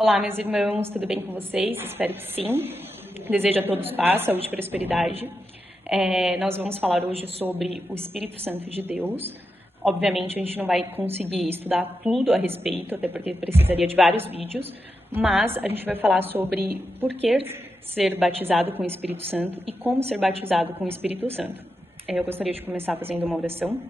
Olá, meus irmãos, tudo bem com vocês? Espero que sim. Desejo a todos paz, saúde e prosperidade. Nós vamos falar hoje sobre o Espírito Santo de Deus. Obviamente, a gente não vai conseguir estudar tudo a respeito, até porque precisaria de vários vídeos, mas a gente vai falar sobre por que ser batizado com o Espírito Santo e como ser batizado com o Espírito Santo. Eu gostaria de começar fazendo uma oração.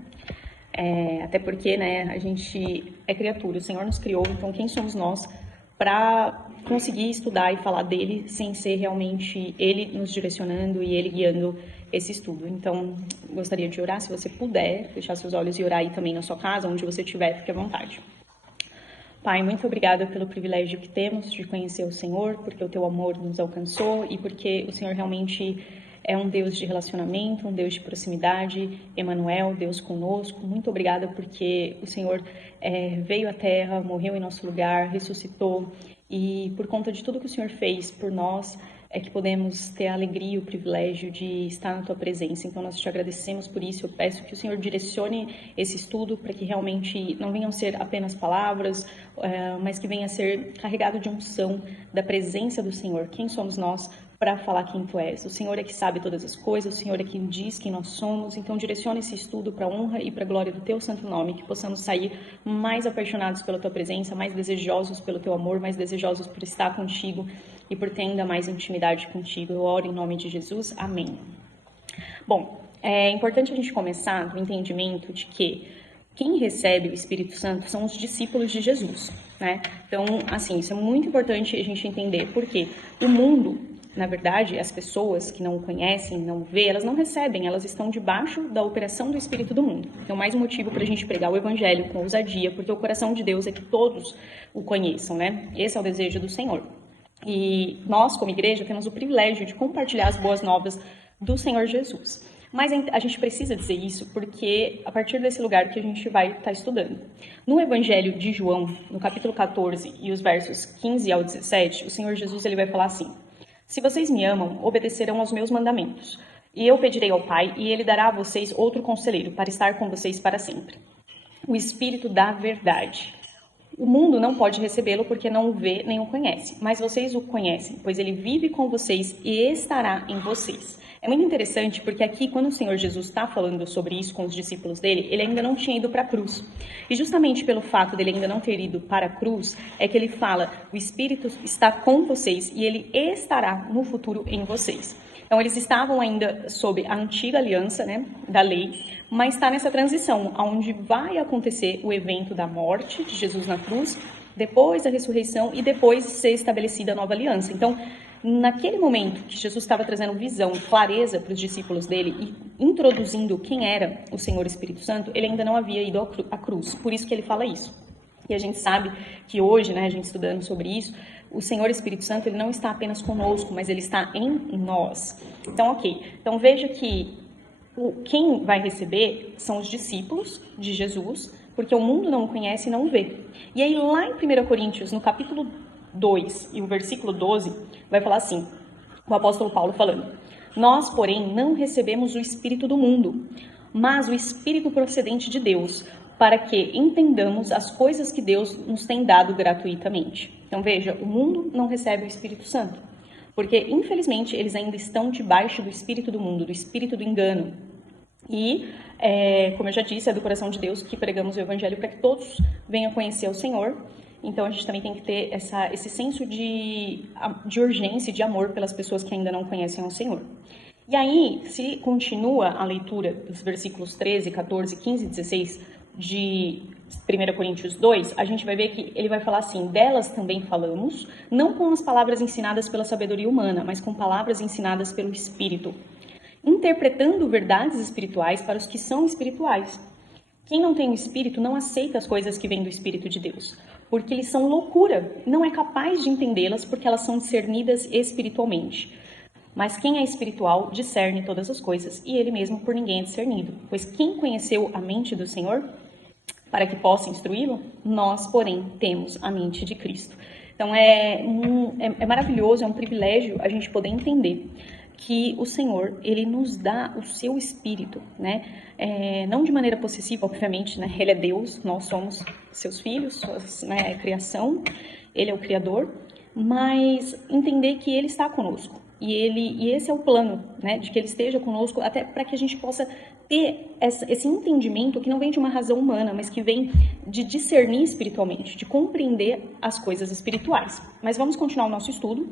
Até porque, a gente é criatura, o Senhor nos criou, então quem somos nós para conseguir estudar e falar dele sem ser realmente ele nos direcionando e ele guiando esse estudo. Então, gostaria de orar, se você puder, fechar seus olhos e orar aí também na sua casa, onde você estiver, fique à vontade. Pai, muito obrigada pelo privilégio que temos de conhecer o Senhor, porque o teu amor nos alcançou e porque o Senhor realmente é um Deus de relacionamento, um Deus de proximidade, Emmanuel, Deus conosco. Muito obrigada porque o Senhor veio à Terra, morreu em nosso lugar, ressuscitou e por conta de tudo que o Senhor fez por nós, é que podemos ter a alegria e o privilégio de estar na Tua presença. Então, nós te agradecemos por isso. Eu peço que o Senhor direcione esse estudo para que realmente não venham ser apenas palavras, mas que venha a ser carregado de unção da presença do Senhor. Quem somos nós para falar quem Tu és? O Senhor é que sabe todas as coisas, o Senhor é quem diz quem nós somos. Então, direcione esse estudo para a honra e para a glória do Teu santo nome, que possamos sair mais apaixonados pela Tua presença, mais desejosos pelo Teu amor, mais desejosos por estar contigo e por ter ainda mais intimidade contigo. Eu oro em nome de Jesus. Amém. Bom, é importante a gente começar do entendimento de que quem recebe o Espírito Santo são os discípulos de Jesus, né? Então, assim, isso é muito importante a gente entender, porque o mundo, na verdade, as pessoas que não o conhecem, não o vê, elas não recebem, elas estão debaixo da operação do Espírito do mundo. Então, mais um motivo para a gente pregar o Evangelho com ousadia, porque o coração de Deus é que todos o conheçam, né? Esse é o desejo do Senhor. E nós, como igreja, temos o privilégio de compartilhar as boas novas do Senhor Jesus. Mas a gente precisa dizer isso porque a partir desse lugar que a gente vai estar estudando. No Evangelho de João, no capítulo 14 e os versos 15 ao 17, o Senhor Jesus ele vai falar assim: se vocês me amam, obedecerão aos meus mandamentos. E eu pedirei ao Pai, e Ele dará a vocês outro conselheiro para estar com vocês para sempre. O Espírito da verdade. O mundo não pode recebê-lo porque não o vê nem o conhece, mas vocês o conhecem, pois ele vive com vocês e estará em vocês. É muito interessante porque aqui, quando o Senhor Jesus está falando sobre isso com os discípulos dele, ele ainda não tinha ido para a cruz. E justamente pelo fato dele ainda não ter ido para a cruz, é que ele fala, o Espírito está com vocês e ele estará no futuro em vocês. Então, eles estavam ainda sob a antiga aliança, da lei, mas está nessa transição, onde vai acontecer o evento da morte de Jesus na cruz, depois da ressurreição e depois de ser estabelecida a nova aliança. Então, naquele momento que Jesus estava trazendo visão e clareza para os discípulos dele e introduzindo quem era o Senhor Espírito Santo, ele ainda não havia ido à cruz, por isso que ele fala isso. E a gente sabe que hoje, a gente estudando sobre isso, o Senhor Espírito Santo ele não está apenas conosco, mas ele está em nós. Então, ok. Então, veja que quem vai receber são os discípulos de Jesus, porque o mundo não o conhece e não o vê. E aí, lá em 1 Coríntios, no capítulo 2 e o versículo 12, vai falar assim, o apóstolo Paulo falando: nós, porém, não recebemos o Espírito do mundo, mas o Espírito procedente de Deus, para que entendamos as coisas que Deus nos tem dado gratuitamente. Então veja, o mundo não recebe o Espírito Santo, porque infelizmente eles ainda estão debaixo do espírito do mundo, do espírito do engano. E, como eu já disse, é do coração de Deus que pregamos o Evangelho para que todos venham conhecer o Senhor. Então a gente também tem que ter esse senso de urgência e de amor pelas pessoas que ainda não conhecem o Senhor. E aí, se continua a leitura dos versículos 13, 14, 15 e 16 de 1 Coríntios 2, a gente vai ver que ele vai falar assim: delas também falamos, não com as palavras ensinadas pela sabedoria humana, mas com palavras ensinadas pelo Espírito, interpretando verdades espirituais para os que são espirituais. Quem não tem o Espírito não aceita as coisas que vêm do Espírito de Deus, porque eles são loucura, não é capaz de entendê-las porque elas são discernidas espiritualmente. Mas quem é espiritual discerne todas as coisas, e ele mesmo por ninguém é discernido. Pois quem conheceu a mente do Senhor, para que possa instruí-lo? Nós, porém, temos a mente de Cristo. Então, é maravilhoso, é um privilégio a gente poder entender que o Senhor, ele nos dá o seu Espírito, não de maneira possessiva, obviamente, Ele é Deus, nós somos seus filhos, sua criação, Ele é o Criador, mas entender que Ele está conosco. E esse é o plano, né, de que Ele esteja conosco, até para que a gente possa ter esse entendimento que não vem de uma razão humana, mas que vem de discernir espiritualmente, de compreender as coisas espirituais. Mas vamos continuar o nosso estudo,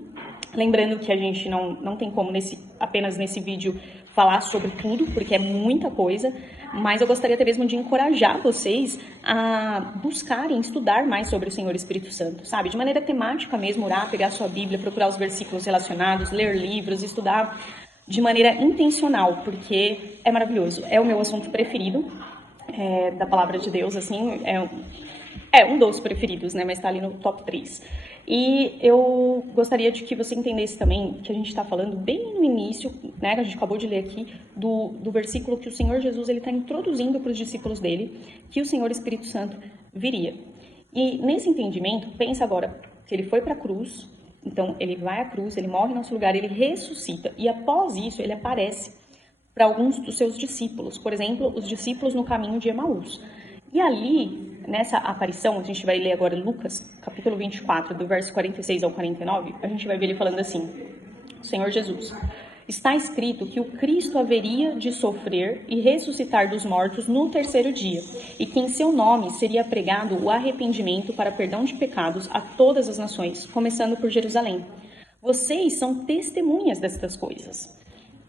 lembrando que a gente não tem como apenas nesse vídeo falar sobre tudo, porque é muita coisa, mas eu gostaria até mesmo de encorajar vocês a buscarem, estudar mais sobre o Senhor Espírito Santo, sabe? De maneira temática mesmo, orar, pegar a sua Bíblia, procurar os versículos relacionados, ler livros, estudar de maneira intencional, porque é maravilhoso. É o meu assunto preferido da Palavra de Deus, assim, é um dos preferidos, né? Mas tá ali no top 3. E eu gostaria de que você entendesse também que a gente está falando bem no início, né? Que a gente acabou de ler aqui, do versículo que o Senhor Jesus ele está introduzindo para os discípulos dele, que o Senhor Espírito Santo viria. E nesse entendimento, pensa agora que ele foi para a cruz, então ele vai à cruz, ele morre em nosso lugar, ele ressuscita. E após isso, ele aparece para alguns dos seus discípulos. Por exemplo, os discípulos no caminho de Emaús. E ali, nessa aparição, a gente vai ler agora Lucas, capítulo 24, do verso 46 ao 49, a gente vai ver ele falando assim: Senhor Jesus, está escrito que o Cristo haveria de sofrer e ressuscitar dos mortos no terceiro dia, e que em seu nome seria pregado o arrependimento para perdão de pecados a todas as nações, começando por Jerusalém. Vocês são testemunhas destas coisas.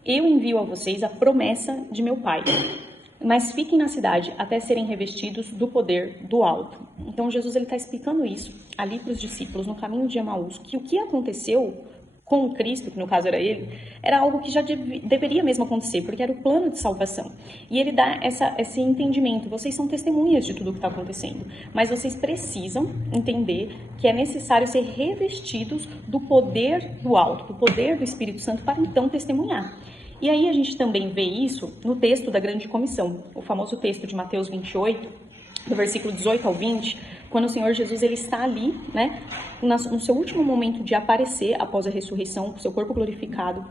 Eu envio a vocês a promessa de meu Pai, mas fiquem na cidade até serem revestidos do poder do alto. Então Jesus está explicando isso ali para os discípulos no caminho de Emaús, que o que aconteceu com o Cristo, que no caso era ele, era algo que já deveria mesmo acontecer, porque era o plano de salvação. E ele dá esse entendimento: vocês são testemunhas de tudo o que está acontecendo, mas vocês precisam entender que é necessário ser revestidos do poder do alto, do poder do Espírito Santo, para então testemunhar. E aí a gente também vê isso no texto da Grande Comissão, o famoso texto de Mateus 28, do versículo 18 ao 20, quando o Senhor Jesus ele está ali, né, no seu último momento de aparecer após a ressurreição, com seu corpo glorificado,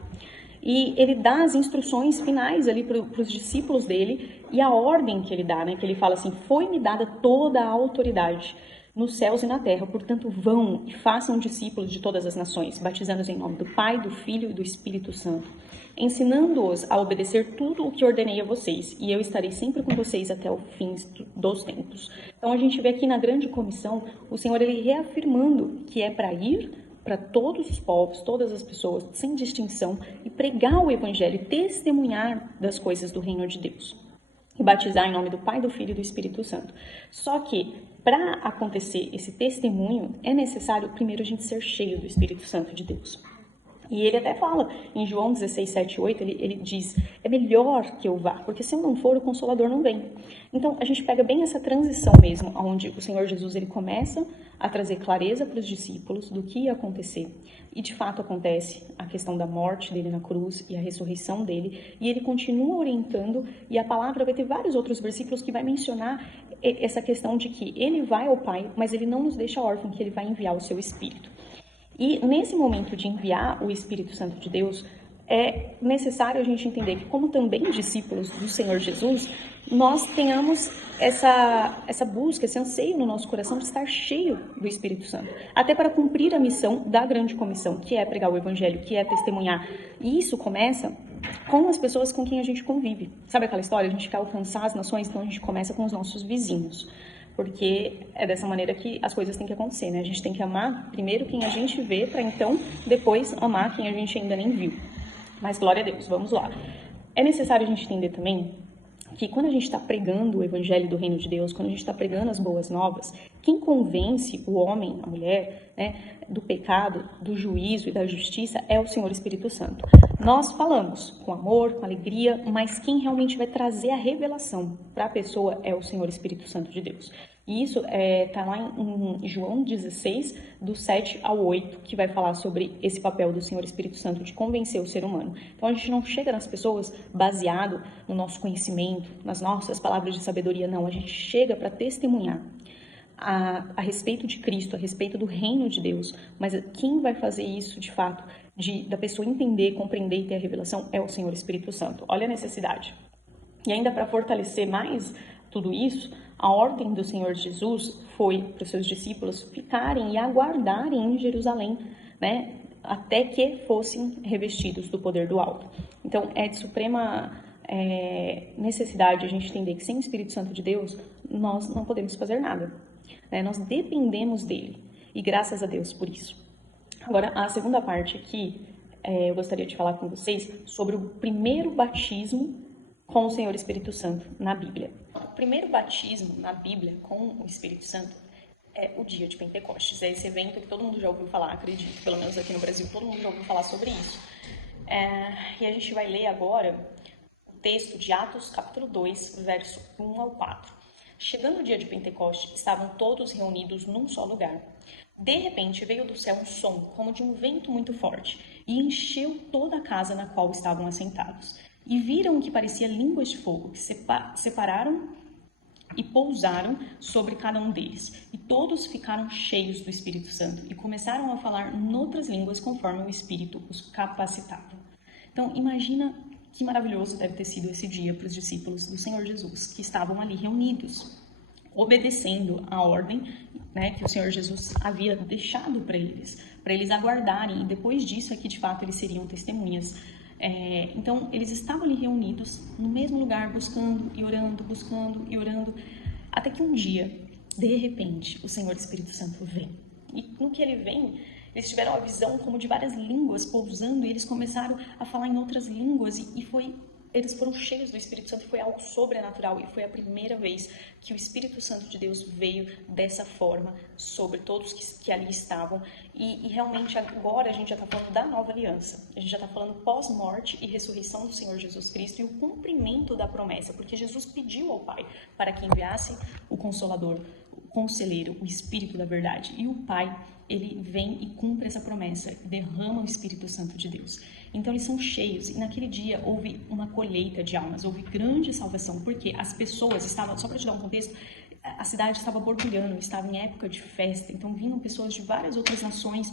e ele dá as instruções finais ali para os discípulos dele, e a ordem que ele dá, né, que ele fala assim: foi-me dada toda a autoridade nos céus e na terra, portanto vão e façam discípulos de todas as nações, batizando-os em nome do Pai, do Filho e do Espírito Santo, ensinando-os a obedecer tudo o que ordenei a vocês, e eu estarei sempre com vocês até o fim dos tempos. Então a gente vê aqui na Grande Comissão o Senhor ele reafirmando que é para ir para todos os povos, todas as pessoas, sem distinção, e pregar o Evangelho, testemunhar das coisas do reino de Deus. E batizar em nome do Pai, do Filho e do Espírito Santo. Só que, para acontecer esse testemunho, é necessário primeiro a gente ser cheio do Espírito Santo de Deus. E ele até fala, em João 16, 7, 8, ele diz: é melhor que eu vá, porque se eu não for, o Consolador não vem. Então, a gente pega bem essa transição mesmo, onde o Senhor Jesus ele começa a trazer clareza para os discípulos do que ia acontecer. E, de fato, acontece a questão da morte dele na cruz e a ressurreição dele. E ele continua orientando, e a palavra vai ter vários outros versículos que vai mencionar essa questão de que ele vai ao Pai, mas ele não nos deixa órfãos, que ele vai enviar o seu Espírito. E nesse momento de enviar o Espírito Santo de Deus, é necessário a gente entender que, como também discípulos do Senhor Jesus, nós tenhamos essa busca, esse anseio no nosso coração de estar cheio do Espírito Santo. Até para cumprir a missão da Grande Comissão, que é pregar o Evangelho, que é testemunhar. E isso começa com as pessoas com quem a gente convive. Sabe aquela história? A gente quer alcançar as nações, então a gente começa com os nossos vizinhos. Porque é dessa maneira que as coisas têm que acontecer, né? A gente tem que amar primeiro quem a gente vê, para então depois amar quem a gente ainda nem viu. Mas glória a Deus, vamos lá. É necessário a gente entender também que quando a gente está pregando o Evangelho do Reino de Deus, quando a gente está pregando as boas novas, quem convence o homem, a mulher, né, do pecado, do juízo e da justiça é o Senhor Espírito Santo. Nós falamos com amor, com alegria, mas quem realmente vai trazer a revelação para a pessoa é o Senhor Espírito Santo de Deus. E isso está lá em João 16, do 7 ao 8, que vai falar sobre esse papel do Senhor Espírito Santo de convencer o ser humano. Então a gente não chega nas pessoas baseado no nosso conhecimento, nas nossas palavras de sabedoria, não. A gente chega para testemunhar a respeito de Cristo, a respeito do reino de Deus. Mas quem vai fazer isso, de fato, da pessoa entender, compreender e ter a revelação, é o Senhor Espírito Santo. Olha a necessidade. E ainda para fortalecer mais tudo isso, a ordem do Senhor Jesus foi para os seus discípulos ficarem e aguardarem em Jerusalém, né, até que fossem revestidos do poder do alto. Então, é de suprema necessidade a gente entender que sem o Espírito Santo de Deus, nós não podemos fazer nada, né? Nós dependemos dele, e graças a Deus por isso. Agora, a segunda parte aqui, eu gostaria de falar com vocês sobre o primeiro batismo com o Senhor Espírito Santo na Bíblia. O primeiro batismo na Bíblia com o Espírito Santo é o dia de Pentecostes. É esse evento que todo mundo já ouviu falar, acredito, pelo menos aqui no Brasil, todo mundo já ouviu falar sobre isso. E a gente vai ler agora o texto de Atos, capítulo 2, verso 1 ao 4. Chegando o dia de Pentecostes, estavam todos reunidos num só lugar. De repente, veio do céu um som, como de um vento muito forte, e encheu toda a casa na qual estavam assentados. E viram o que parecia línguas de fogo, que separaram e pousaram sobre cada um deles. E todos ficaram cheios do Espírito Santo e começaram a falar noutras línguas conforme o Espírito os capacitava. Então, imagina que maravilhoso deve ter sido esse dia para os discípulos do Senhor Jesus, que estavam ali reunidos, obedecendo a ordem, né, que o Senhor Jesus havia deixado para eles aguardarem, e depois disso é que de fato eles seriam testemunhas. Então, eles estavam ali reunidos no mesmo lugar, buscando e orando, até que um dia, de repente, o Senhor Espírito Santo vem. E no que ele vem, eles tiveram a visão como de várias línguas pousando, e eles começaram a falar em outras línguas, eles foram cheios do Espírito Santo, foi algo sobrenatural, e foi a primeira vez que o Espírito Santo de Deus veio dessa forma sobre todos que ali estavam. E realmente agora a gente já está falando da nova aliança, a gente já está falando pós-morte e ressurreição do Senhor Jesus Cristo e o cumprimento da promessa, porque Jesus pediu ao Pai para que enviasse o Consolador, o Conselheiro, o Espírito da Verdade. E o Pai, ele vem e cumpre essa promessa, derrama o Espírito Santo de Deus. Então eles são cheios, e naquele dia houve uma colheita de almas, houve grande salvação, porque as pessoas estavam, só para te dar um contexto, a cidade estava borbulhando, estava em época de festa, então vinham pessoas de várias outras nações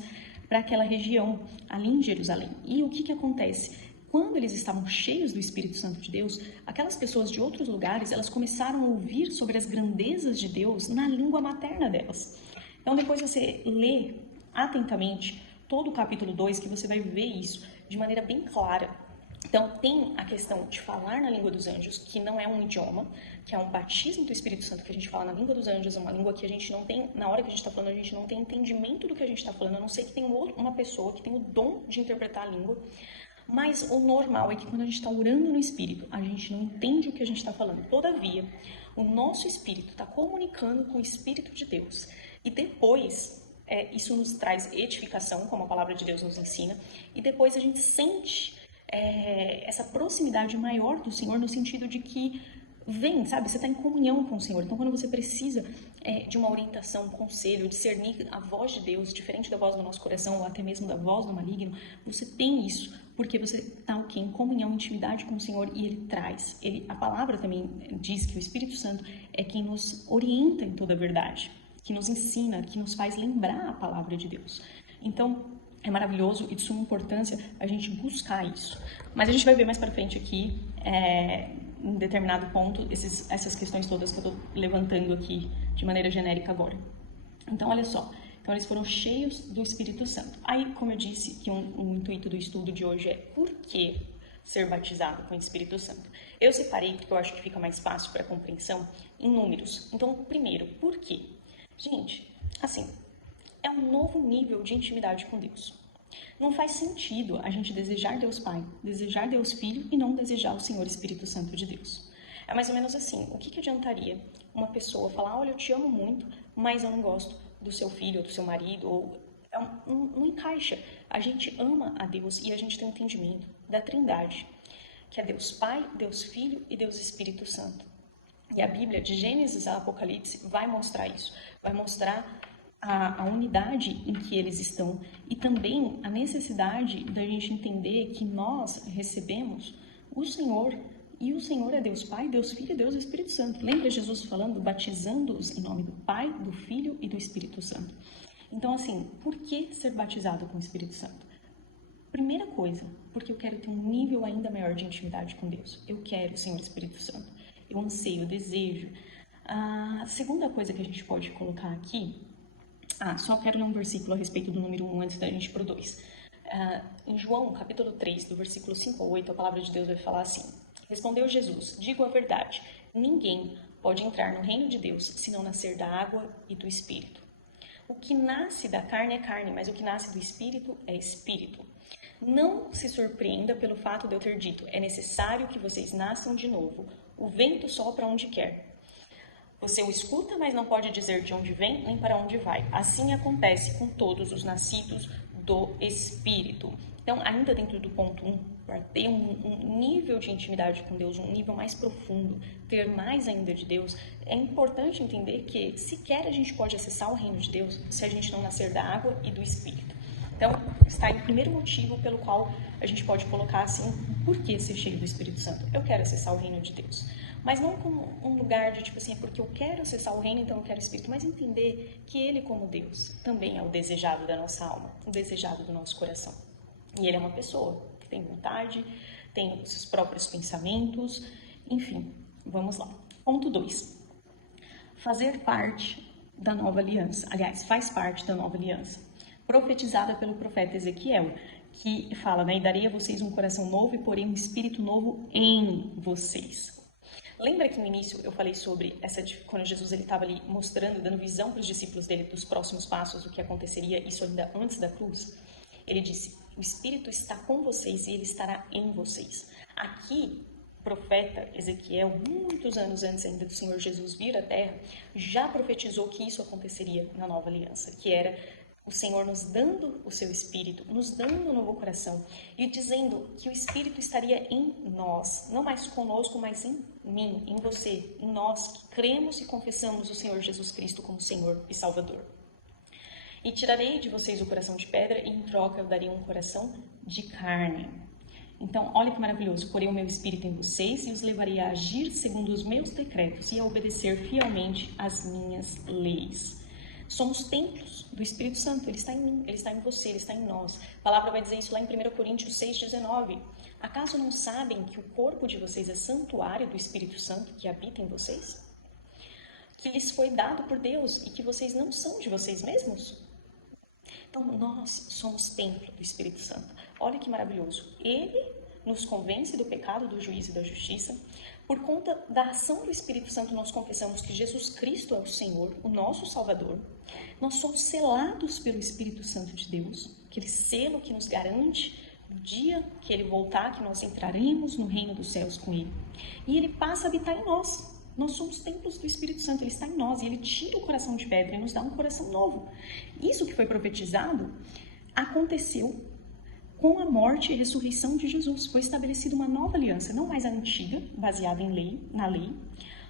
para aquela região, ali em Jerusalém. E o que acontece? Quando eles estavam cheios do Espírito Santo de Deus, aquelas pessoas de outros lugares, elas começaram a ouvir sobre as grandezas de Deus na língua materna delas. Então depois você lê atentamente todo o capítulo 2, que você vai ver isso de maneira bem clara. Então, tem a questão de falar na língua dos anjos, que não é um idioma, que é um batismo do Espírito Santo, que a gente fala na língua dos anjos, é uma língua que a gente não tem, na hora que a gente está falando, a gente não tem entendimento do que a gente está falando, a não ser que tem uma pessoa que tem o dom de interpretar a língua. Mas o normal é que quando a gente está orando no Espírito, a gente não entende o que a gente está falando. Todavia, o nosso Espírito está comunicando com o Espírito de Deus. E depois, isso nos traz edificação, como a palavra de Deus nos ensina, e depois a gente sente essa proximidade maior do Senhor, no sentido de que vem, sabe? Você está em comunhão com o Senhor. Então, quando você precisa de uma orientação, um conselho, discernir a voz de Deus, diferente da voz do nosso coração, ou até mesmo da voz do maligno, você tem isso, porque você está em comunhão, intimidade com o Senhor, e Ele traz. A palavra também diz que o Espírito Santo é quem nos orienta em toda a verdade, que nos ensina, que nos faz lembrar a palavra de Deus. Então, é maravilhoso e de suma importância a gente buscar isso. Mas a gente vai ver mais para frente aqui, em determinado ponto, essas questões todas que eu estou levantando aqui de maneira genérica agora. Então, olha só. Então, eles foram cheios do Espírito Santo. Aí, como eu disse, que um intuito do estudo de hoje é por que ser batizado com o Espírito Santo. Eu separei, porque eu acho que fica mais fácil para a compreensão, em números. Então, primeiro, por quê? Gente, assim, é um novo nível de intimidade com Deus. Não faz sentido a gente desejar Deus Pai, desejar Deus Filho e não desejar o Senhor Espírito Santo de Deus. É mais ou menos assim, o que adiantaria uma pessoa falar, olha, eu te amo muito, mas eu não gosto do seu filho ou do seu marido, ou não encaixa. A gente ama a Deus e a gente tem um entendimento da Trindade, que é Deus Pai, Deus Filho e Deus Espírito Santo. E a Bíblia, de Gênesis a Apocalipse, vai mostrar isso, vai mostrar a unidade em que eles estão e também a necessidade da gente entender que nós recebemos o Senhor, e o Senhor é Deus Pai, Deus Filho e Deus Espírito Santo. Lembra Jesus falando, batizando-os em nome do Pai, do Filho e do Espírito Santo? Então, assim, por que ser batizado com o Espírito Santo? Primeira coisa, porque eu quero ter um nível ainda maior de intimidade com Deus. Eu quero o Senhor Espírito Santo. eu anseio, eu desejo. A segunda coisa que a gente pode colocar aqui... só quero ler um versículo a respeito do número 1 antes da gente ir para o 2. Em João, capítulo 3, do versículo 5 ao 8, a palavra de Deus vai falar assim: Respondeu Jesus, digo a verdade, ninguém pode entrar no reino de Deus se não nascer da água e do Espírito. O que nasce da carne é carne, mas o que nasce do Espírito é Espírito. Não se surpreenda pelo fato de eu ter dito, é necessário que vocês nasçam de novo. O vento sopra onde quer. Você o escuta, mas não pode dizer de onde vem nem para onde vai. Assim acontece com todos os nascidos do Espírito. Então, ainda dentro do ponto 1, para ter um nível de intimidade com Deus, um nível mais profundo, ter mais ainda de Deus, é importante entender que sequer a gente pode acessar o reino de Deus se a gente não nascer da água e do Espírito. Então, está aí o primeiro motivo pelo qual a gente pode colocar assim, por que ser cheio do Espírito Santo? Eu quero acessar o reino de Deus. Mas não como um lugar de, tipo assim, é porque eu quero acessar o reino, então eu quero o Espírito. Mas entender que Ele, como Deus, também é o desejado da nossa alma, o desejado do nosso coração. E Ele é uma pessoa que tem vontade, tem os seus próprios pensamentos, enfim, vamos lá. Ponto 2. Fazer parte da nova aliança. Aliás, faz parte da nova aliança. Profetizada pelo profeta Ezequiel, que fala, né, e darei a vocês um coração novo e porém um espírito novo em vocês. Lembra que no início eu falei sobre quando Jesus estava ali mostrando, dando visão para os discípulos dele dos próximos passos, o que aconteceria, isso ainda antes da cruz? Ele disse, o Espírito está com vocês e ele estará em vocês. Aqui, o profeta Ezequiel, muitos anos antes ainda do Senhor Jesus vir à Terra, já profetizou que isso aconteceria na nova aliança, que era o Senhor nos dando o seu Espírito, nos dando um novo coração e dizendo que o Espírito estaria em nós, não mais conosco, mas em mim, em você, em nós que cremos e confessamos o Senhor Jesus Cristo como Senhor e Salvador. E tirarei de vocês o coração de pedra e em troca eu darei um coração de carne. Então, olha que maravilhoso, porei o meu Espírito em vocês e os levarei a agir segundo os meus decretos e a obedecer fielmente às minhas leis. Somos templos do Espírito Santo, ele está em mim, ele está em você, ele está em nós. A palavra vai dizer isso lá em 1 Coríntios 6,19. Acaso não sabem que o corpo de vocês é santuário do Espírito Santo que habita em vocês? Que lhes foi dado por Deus e que vocês não são de vocês mesmos? Então, nós somos templo do Espírito Santo. Olha que maravilhoso. Ele nos convence do pecado, do juízo e da justiça. Por conta da ação do Espírito Santo, nós confessamos que Jesus Cristo é o Senhor, o nosso Salvador. Nós somos selados pelo Espírito Santo de Deus, aquele selo que nos garante no dia que Ele voltar, que nós entraremos no reino dos céus com Ele. E Ele passa a habitar em nós. Nós somos templos do Espírito Santo, Ele está em nós e Ele tira o coração de pedra e nos dá um coração novo. Isso que foi profetizado aconteceu com a morte e ressurreição de Jesus. Foi estabelecida uma nova aliança, não mais a antiga, baseada na lei,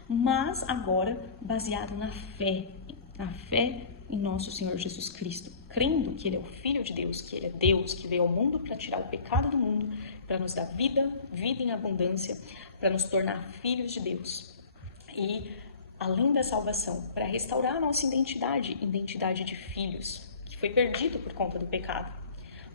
mas agora baseada na fé em nosso Senhor Jesus Cristo, crendo que Ele é o Filho de Deus, que Ele é Deus, que veio ao mundo para tirar o pecado do mundo, para nos dar vida em abundância, para nos tornar filhos de Deus. E, além da salvação, para restaurar a nossa identidade de filhos, que foi perdido por conta do pecado.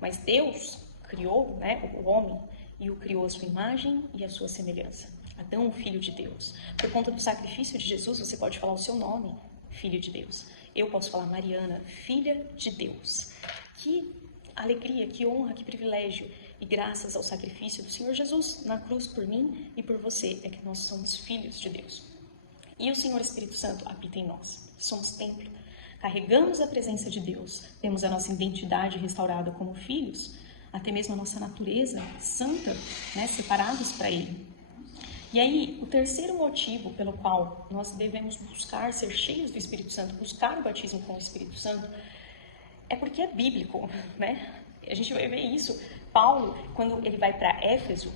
Mas Deus criou, né, o homem e o criou à sua imagem e à sua semelhança. Adão, o filho de Deus. Por conta do sacrifício de Jesus, você pode falar o seu nome, filho de Deus. Eu posso falar Mariana, filha de Deus. Que alegria, que honra, que privilégio. E graças ao sacrifício do Senhor Jesus na cruz por mim e por você, é que nós somos filhos de Deus. E o Senhor Espírito Santo habita em nós. Somos templo. Carregamos a presença de Deus. Temos a nossa identidade restaurada como filhos, até mesmo a nossa natureza santa, né, separados para Ele. E aí, o terceiro motivo pelo qual nós devemos buscar ser cheios do Espírito Santo, buscar o batismo com o Espírito Santo, é porque é bíblico, né? A gente vai ver isso. Paulo, quando ele vai para Éfeso,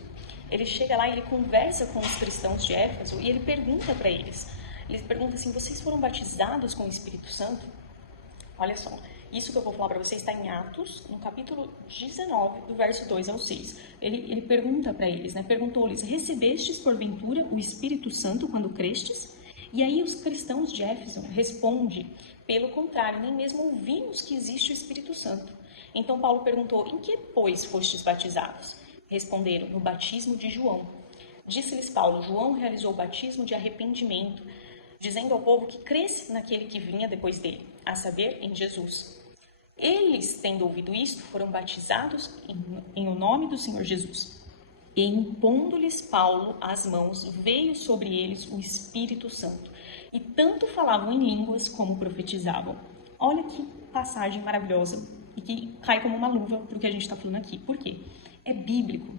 ele chega lá e ele conversa com os cristãos de Éfeso e ele pergunta para eles. Ele pergunta assim, vocês foram batizados com o Espírito Santo? Olha só, isso que eu vou falar para vocês está em Atos, no capítulo 19, do verso 2 ao 6. Ele pergunta para eles, né? Perguntou-lhes, recebestes porventura o Espírito Santo quando crestes? E aí os cristãos de Éfeso respondem, pelo contrário, nem mesmo ouvimos que existe o Espírito Santo. Então Paulo perguntou, em que, pois, fostes batizados? Responderam, no batismo de João. Disse-lhes Paulo: João realizou o batismo de arrependimento, dizendo ao povo que cresce naquele que vinha depois dele, a saber, em Jesus. Eles, tendo ouvido isto, foram batizados em o nome do Senhor Jesus. E impondo-lhes Paulo as mãos, veio sobre eles o Espírito Santo. E tanto falavam em línguas como profetizavam. Olha que passagem maravilhosa e que cai como uma luva para o que a gente está falando aqui. Por quê? É bíblico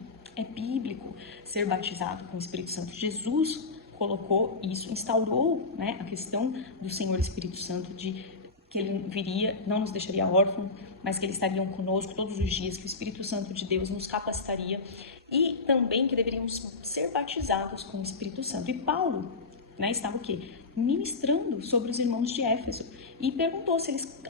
ser batizado com o Espírito Santo. Jesus colocou isso, instaurou, né, a questão do Senhor Espírito Santo, de que ele viria, não nos deixaria órfãos, mas que ele estaria conosco todos os dias, que o Espírito Santo de Deus nos capacitaria e também que deveríamos ser batizados com o Espírito Santo. E Paulo, né, estava o quê? Ministrando sobre os irmãos de Éfeso e perguntou se eles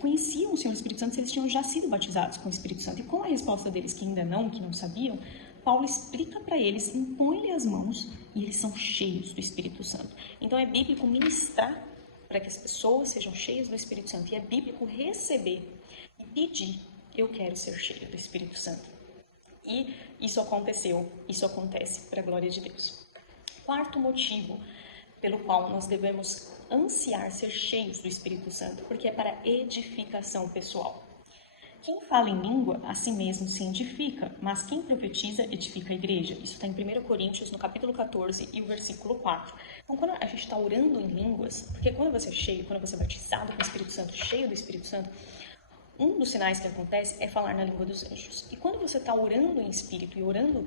conheciam o Senhor Espírito Santo, se eles tinham já sido batizados com o Espírito Santo. E com a resposta deles que ainda não, que não sabiam, Paulo explica para eles, impõe-lhe as mãos e eles são cheios do Espírito Santo. Então é bíblico ministrar para que as pessoas sejam cheias do Espírito Santo. E é bíblico receber e pedir: eu quero ser cheio do Espírito Santo. E isso aconteceu, isso acontece para a glória de Deus. Quarto motivo pelo qual nós devemos ansiar ser cheios do Espírito Santo, porque é para edificação pessoal. Quem fala em língua, a si mesmo se edifica, mas quem profetiza, edifica a igreja. Isso está em 1 Coríntios, no capítulo 14 e o versículo 4. Então, quando a gente está orando em línguas, porque quando você é cheio, quando você é batizado com o Espírito Santo, cheio do Espírito Santo, um dos sinais que acontece é falar na língua dos anjos. E quando você está orando em espírito e orando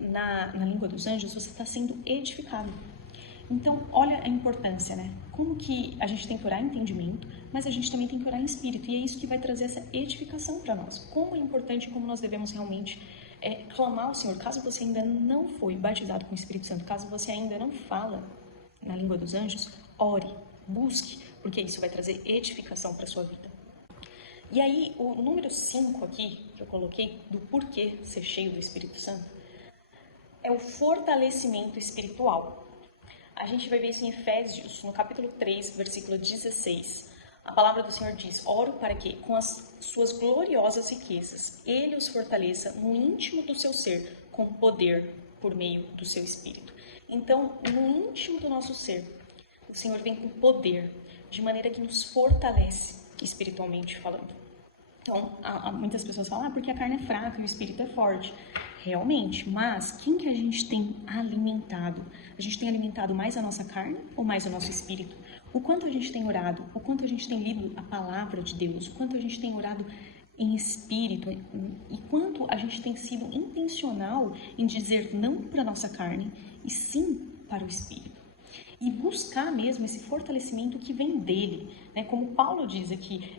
na língua dos anjos, você está sendo edificado. Então, olha a importância, né? Como que a gente tem que orar em entendimento, mas a gente também tem que orar em espírito. E é isso que vai trazer essa edificação para nós. Como é importante, como nós devemos realmente clamar ao Senhor. Caso você ainda não foi batizado com o Espírito Santo, caso você ainda não fala na língua dos anjos, ore, busque, porque isso vai trazer edificação para a sua vida. E aí, o número 5 aqui, que eu coloquei, do porquê ser cheio do Espírito Santo, é o fortalecimento espiritual. A gente vai ver isso em Efésios, no capítulo 3, versículo 16. A palavra do Senhor diz: oro para que, com as suas gloriosas riquezas, Ele os fortaleça no íntimo do seu ser, com poder, por meio do seu Espírito. Então, no íntimo do nosso ser, o Senhor vem com poder, de maneira que nos fortalece espiritualmente falando. Então, muitas pessoas falam: porque a carne é fraca e o Espírito é forte. Realmente, mas quem que a gente tem alimentado? A gente tem alimentado mais a nossa carne ou mais o nosso espírito? O quanto a gente tem orado, o quanto a gente tem lido a palavra de Deus, o quanto a gente tem orado em espírito e quanto a gente tem sido intencional em dizer não para a nossa carne e sim para o espírito. E buscar mesmo esse fortalecimento que vem dele, né? Como Paulo diz aqui,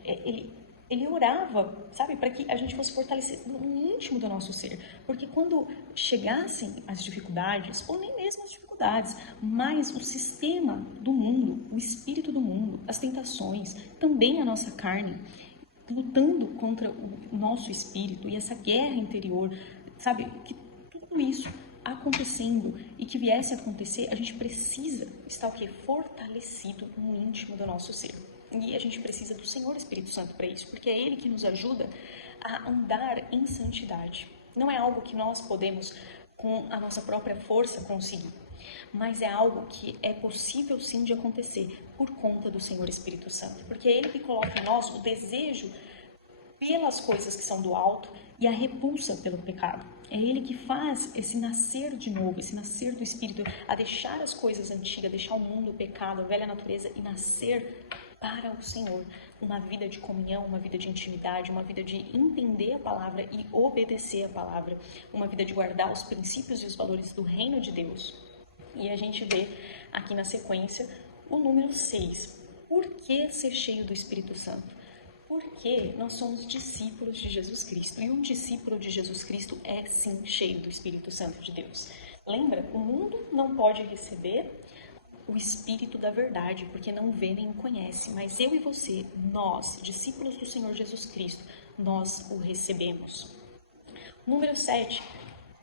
ele orava, sabe, para que a gente fosse fortalecido no íntimo do nosso ser. Porque quando chegassem as dificuldades, ou nem mesmo as dificuldades, mas o sistema do mundo, o espírito do mundo, as tentações, também a nossa carne, lutando contra o nosso espírito e essa guerra interior, sabe, que tudo isso acontecendo e que viesse a acontecer, a gente precisa estar o quê? Fortalecido no íntimo do nosso ser. E a gente precisa do Senhor Espírito Santo para isso, porque é Ele que nos ajuda a andar em santidade. Não é algo que nós podemos, com a nossa própria força, conseguir, mas é algo que é possível sim de acontecer por conta do Senhor Espírito Santo, porque é Ele que coloca em nós o desejo pelas coisas que são do alto e a repulsa pelo pecado. É Ele que faz esse nascer de novo, esse nascer do Espírito, a deixar as coisas antigas, deixar o mundo, o pecado, a velha natureza e nascer para o Senhor, uma vida de comunhão, uma vida de intimidade, uma vida de entender a palavra e obedecer a palavra, uma vida de guardar os princípios e os valores do reino de Deus. E a gente vê aqui na sequência o número 6. Por que ser cheio do Espírito Santo? Porque nós somos discípulos de Jesus Cristo. E um discípulo de Jesus Cristo é sim cheio do Espírito Santo de Deus. Lembra? O mundo não pode receber o Espírito da verdade, porque não vê nem o conhece. Mas eu e você, nós, discípulos do Senhor Jesus Cristo, nós o recebemos. Número 7.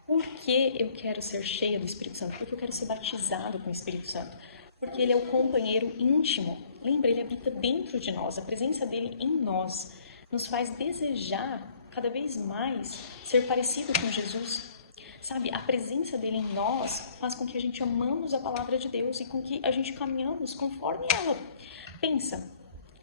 Por que eu quero ser cheia do Espírito Santo? Porque eu quero ser batizado com o Espírito Santo. Porque Ele é o companheiro íntimo. Lembra, Ele habita dentro de nós. A presença dEle em nós nos faz desejar cada vez mais ser parecido com Jesus. Sabe, a presença dele em nós faz com que a gente amamos a palavra de Deus e com que a gente caminhamos conforme ela. Pensa,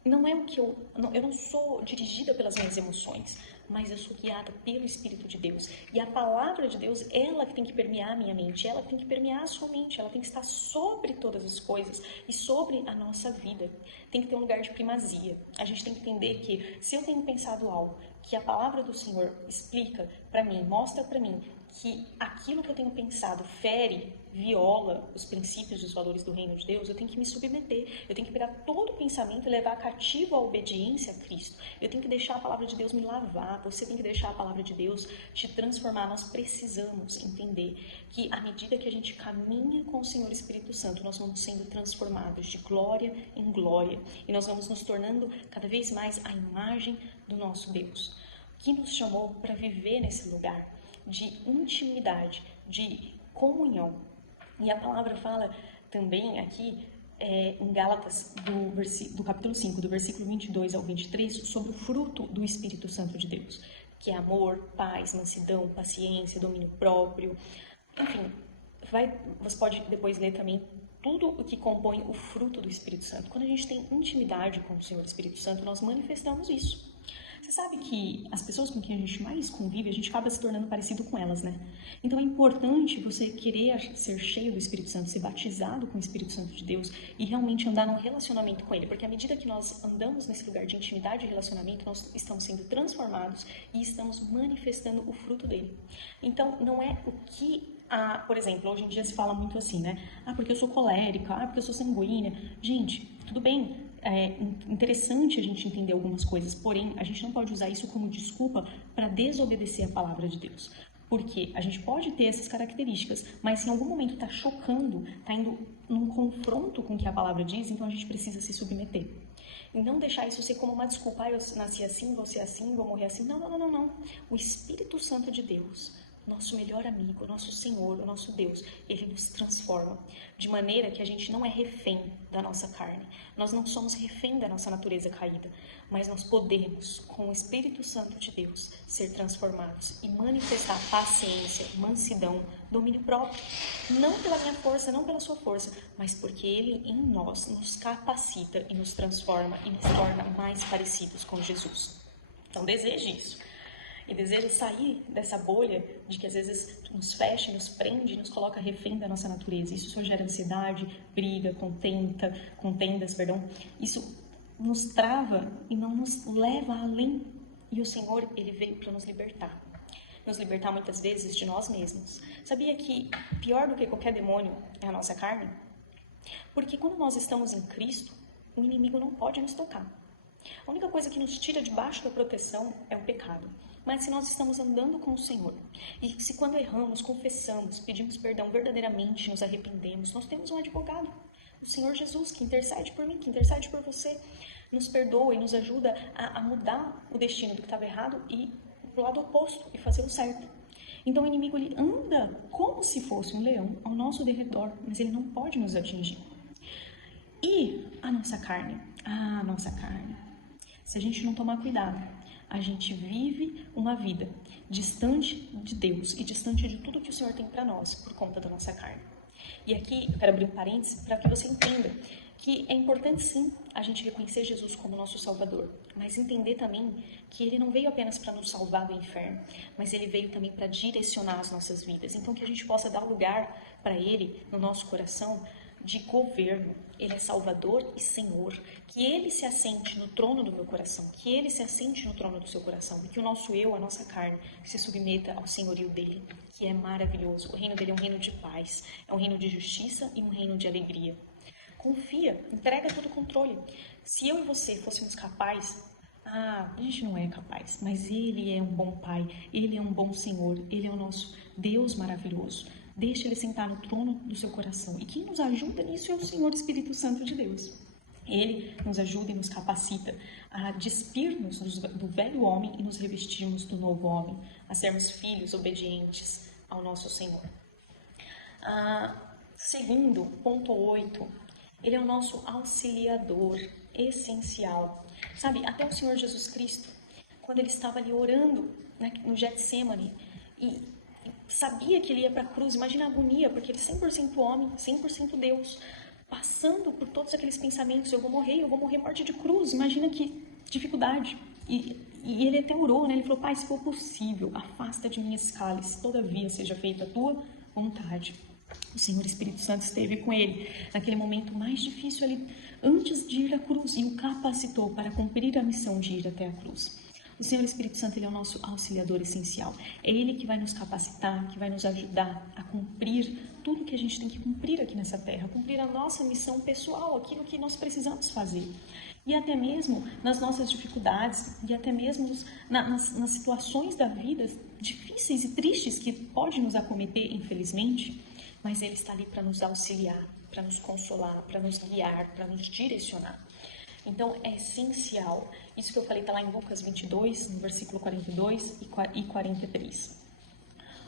não é o que eu não sou dirigida pelas minhas emoções, mas eu sou guiada pelo Espírito de Deus. E a palavra de Deus, ela que tem que permear a minha mente, ela que tem que permear a sua mente, ela tem que estar sobre todas as coisas e sobre a nossa vida. Tem que ter um lugar de primazia. A gente tem que entender que se eu tenho pensado algo que a palavra do Senhor explica para mim, mostra para mim que aquilo que eu tenho pensado fere, viola os princípios e os valores do reino de Deus, eu tenho que me submeter, eu tenho que pegar todo o pensamento e levar cativo à obediência a Cristo. Eu tenho que deixar a palavra de Deus me lavar, você tem que deixar a palavra de Deus te transformar. Nós precisamos entender que à medida que a gente caminha com o Senhor Espírito Santo, nós vamos sendo transformados de glória em glória e nós vamos nos tornando cada vez mais a imagem do nosso Deus, que nos chamou para viver nesse lugar de intimidade, de comunhão. E a palavra fala também aqui em Gálatas, do capítulo 5, do versículo 22 ao 23, sobre o fruto do Espírito Santo de Deus, que é amor, paz, mansidão, paciência, domínio próprio. Enfim, você pode depois ler também tudo o que compõe o fruto do Espírito Santo. Quando a gente tem intimidade com o Senhor Espírito Santo, nós manifestamos isso. Você sabe que as pessoas com quem a gente mais convive, a gente acaba se tornando parecido com elas, né? Então é importante você querer ser cheio do Espírito Santo, ser batizado com o Espírito Santo de Deus e realmente andar num relacionamento com Ele. Porque à medida que nós andamos nesse lugar de intimidade e relacionamento, nós estamos sendo transformados e estamos manifestando o fruto dele. Então não é o que... por exemplo, hoje em dia se fala muito assim, né? Porque eu sou colérica, porque eu sou sanguínea. Gente, tudo bem, é interessante a gente entender algumas coisas, porém, a gente não pode usar isso como desculpa para desobedecer a palavra de Deus. Porque a gente pode ter essas características, mas se em algum momento está chocando, está indo num confronto com o que a palavra diz, então a gente precisa se submeter. E não deixar isso ser como uma desculpa, eu nasci assim, vou ser assim, vou morrer assim. Não, não, não, não. O Espírito Santo de Deus, nosso melhor amigo, nosso Senhor, o nosso Deus, Ele nos transforma de maneira que a gente não é refém da nossa carne. Nós não somos refém da nossa natureza caída, mas nós podemos, com o Espírito Santo de Deus, ser transformados e manifestar paciência, mansidão, domínio próprio. Não pela minha força, não pela sua força, mas porque Ele em nós nos capacita e nos transforma e nos torna mais parecidos com Jesus. Então deseje isso. E deseja sair dessa bolha de que às vezes nos fecha, nos prende, nos coloca refém da nossa natureza. Isso só gera ansiedade, briga, contendas. Isso nos trava e não nos leva além. E o Senhor, Ele veio para nos libertar. Nos libertar muitas vezes de nós mesmos. Sabia que pior do que qualquer demônio é a nossa carne? Porque quando nós estamos em Cristo, o inimigo não pode nos tocar. A única coisa que nos tira debaixo da proteção é o pecado. Mas se nós estamos andando com o Senhor, e se quando erramos, confessamos, pedimos perdão verdadeiramente, nos arrependemos, nós temos um advogado, o Senhor Jesus, que intercede por mim, que intercede por você, nos perdoa e nos ajuda a mudar o destino do que estava errado e pro lado oposto e fazer o certo. Então o inimigo ele anda como se fosse um leão ao nosso derredor, mas ele não pode nos atingir. E a nossa carne, se a gente não tomar cuidado, a gente vive uma vida distante de Deus e distante de tudo que o Senhor tem para nós por conta da nossa carne. E aqui eu quero abrir um parênteses para que você entenda que é importante sim a gente reconhecer Jesus como nosso Salvador, mas entender também que Ele não veio apenas para nos salvar do inferno, mas Ele veio também para direcionar as nossas vidas. Então que a gente possa dar lugar para Ele no nosso coração de governo. Ele é Salvador e Senhor. Que Ele se assente no trono do meu coração, que Ele se assente no trono do seu coração, e que o nosso eu, a nossa carne, se submeta ao senhorio dEle, que é maravilhoso. O reino dEle é um reino de paz, é um reino de justiça e um reino de alegria. Confia, entrega todo o controle. Se eu e você fôssemos capazes, a gente não é capaz, mas Ele é um bom Pai, Ele é um bom Senhor, Ele é o nosso Deus maravilhoso. Deixe Ele sentar no trono do seu coração. E quem nos ajuda nisso é o Senhor Espírito Santo de Deus. Ele nos ajuda e nos capacita a despir-nos do velho homem e nos revestirmos do novo homem, a sermos filhos obedientes ao nosso Senhor. Segundo, ponto 8, Ele é o nosso auxiliador essencial. Sabe, até o Senhor Jesus Cristo, quando Ele estava ali orando no Getsemane, e sabia que ele ia para a cruz. Imagina a agonia, porque ele é 100% homem, 100% Deus, passando por todos aqueles pensamentos, eu vou morrer morte de cruz. Imagina que dificuldade. E ele até orou, né? Ele falou, Pai, se for possível, afasta de mim esse cálice, todavia seja feita a tua vontade. O Senhor Espírito Santo esteve com ele naquele momento mais difícil ali, antes de ir à cruz, e o capacitou para cumprir a missão de ir até a cruz. O Senhor Espírito Santo, ele é o nosso auxiliador essencial. É ele que vai nos capacitar, que vai nos ajudar a cumprir tudo que a gente tem que cumprir aqui nessa terra, cumprir a nossa missão pessoal, aquilo que nós precisamos fazer. E até mesmo nas nossas dificuldades, e até mesmo nas situações da vida difíceis e tristes que pode nos acometer, infelizmente, mas ele está ali para nos auxiliar, para nos consolar, para nos guiar, para nos direcionar. Então, é essencial. Isso que eu falei está lá em Lucas 22, no versículo 42 e 43.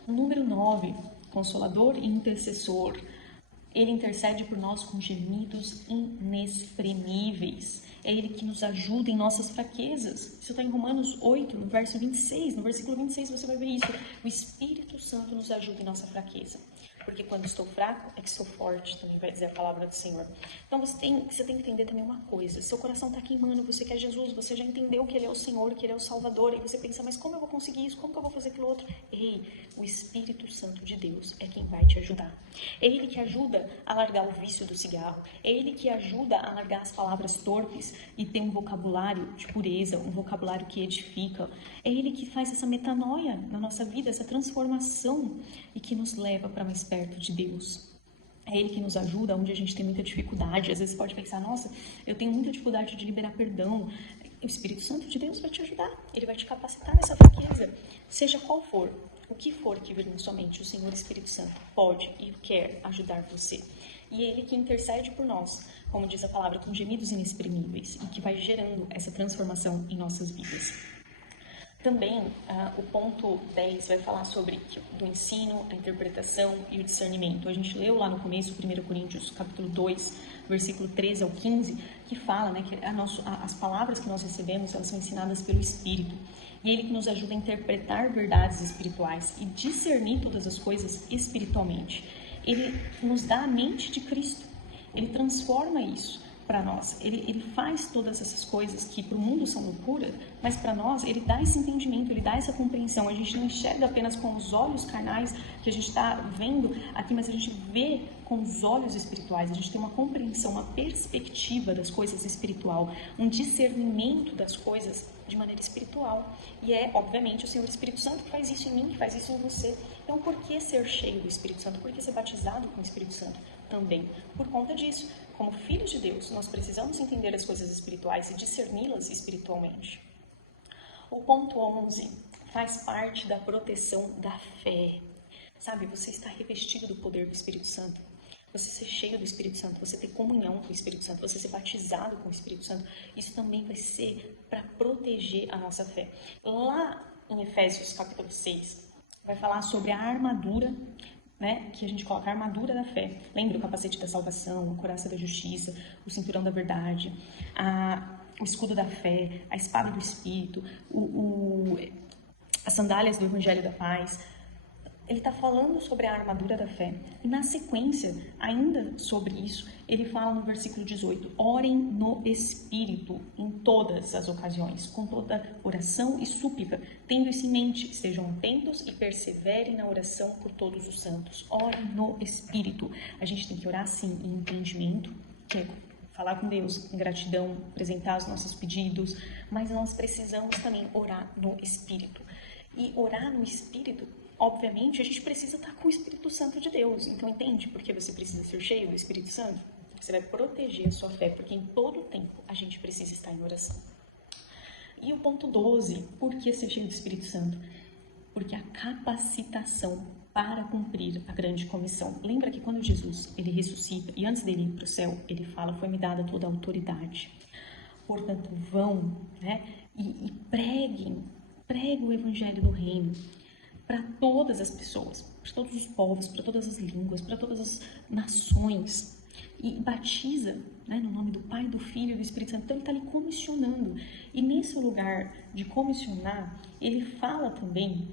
Número 9, Consolador e Intercessor. Ele intercede por nós com gemidos inexprimíveis. É Ele que nos ajuda em nossas fraquezas. Isso está em Romanos 8, no verso 26. No versículo 26 você vai ver isso. O Espírito Santo nos ajuda em nossa fraqueza. Porque quando estou fraco, é que sou forte, também vai dizer a palavra do Senhor. Então você tem que entender também uma coisa. Seu coração está queimando, você quer Jesus, você já entendeu que Ele é o Senhor, que Ele é o Salvador. E você pensa, mas como eu vou conseguir isso? Como que eu vou fazer aquilo outro? Ei, o Espírito Santo de Deus é quem vai te ajudar. É Ele que ajuda a largar o vício do cigarro. É Ele que ajuda a largar as palavras torpes e ter um vocabulário de pureza, um vocabulário que edifica. É Ele que faz essa metanoia na nossa vida, essa transformação e que nos leva para mais perto de Deus. É Ele que nos ajuda onde a gente tem muita dificuldade. Às vezes você pode pensar, nossa, eu tenho muita dificuldade de liberar perdão. O Espírito Santo de Deus vai te ajudar. Ele vai te capacitar nessa fraqueza. Seja qual for, o que for que vir na sua mente, o Senhor Espírito Santo pode e quer ajudar você. E é Ele que intercede por nós, como diz a palavra, com gemidos inexprimíveis, e que vai gerando essa transformação em nossas vidas. Também, o ponto 10 vai falar sobre do ensino, a interpretação e o discernimento. A gente leu lá no começo, 1 Coríntios, capítulo 2, versículo 13 ao 15, que fala, né, que as palavras que nós recebemos, elas são ensinadas pelo Espírito. E Ele que nos ajuda a interpretar verdades espirituais e discernir todas as coisas espiritualmente. Ele nos dá a mente de Cristo. Ele transforma isso para nós. Ele faz todas essas coisas que para o mundo são loucura, mas para nós Ele dá esse entendimento, Ele dá essa compreensão. A gente não enxerga apenas com os olhos carnais que a gente está vendo aqui, mas a gente vê com os olhos espirituais. A gente tem uma compreensão, uma perspectiva das coisas espiritual, um discernimento das coisas de maneira espiritual. E é, obviamente, o Senhor Espírito Santo que faz isso em mim, que faz isso em você. Então, por que ser cheio do Espírito Santo? Por que ser batizado com o Espírito Santo? Também por conta disso. Como filhos de Deus, nós precisamos entender as coisas espirituais e discerni-las espiritualmente. O ponto 11 faz parte da proteção da fé. Sabe, você está revestido do poder do Espírito Santo. Você ser cheio do Espírito Santo, você ter comunhão com o Espírito Santo, você ser batizado com o Espírito Santo, isso também vai ser para proteger a nossa fé. Lá em Efésios capítulo 6, vai falar sobre a armadura, né, que a gente coloca a armadura da fé. Lembra o capacete da salvação, a couraça da justiça, o cinturão da verdade, o escudo da fé, a espada do Espírito, as sandálias do Evangelho da Paz. Ele está falando sobre a armadura da fé. E na sequência, ainda sobre isso, ele fala no versículo 18, orem no Espírito em todas as ocasiões, com toda oração e súplica, tendo isso em mente, estejam atentos e perseverem na oração por todos os santos. Orem no Espírito. A gente tem que orar, sim, em entendimento, que é falar com Deus em gratidão, apresentar os nossos pedidos, mas nós precisamos também orar no Espírito. E orar no Espírito, obviamente, a gente precisa estar com o Espírito Santo de Deus. Então, entende por que você precisa ser cheio do Espírito Santo? Você vai proteger a sua fé, porque em todo o tempo a gente precisa estar em oração. E o ponto 12, por que ser cheio do Espírito Santo? Porque a capacitação para cumprir a grande comissão. Lembra que quando Jesus ele ressuscita, e antes dele ir para o céu, ele fala, foi-me dada toda a autoridade. Portanto, vão, né, e preguem o Evangelho do Reino para todas as pessoas, para todos os povos, para todas as línguas, para todas as nações. E batiza, né, no nome do Pai, do Filho e do Espírito Santo. Então ele está ali comissionando. E nesse lugar de comissionar, ele fala também,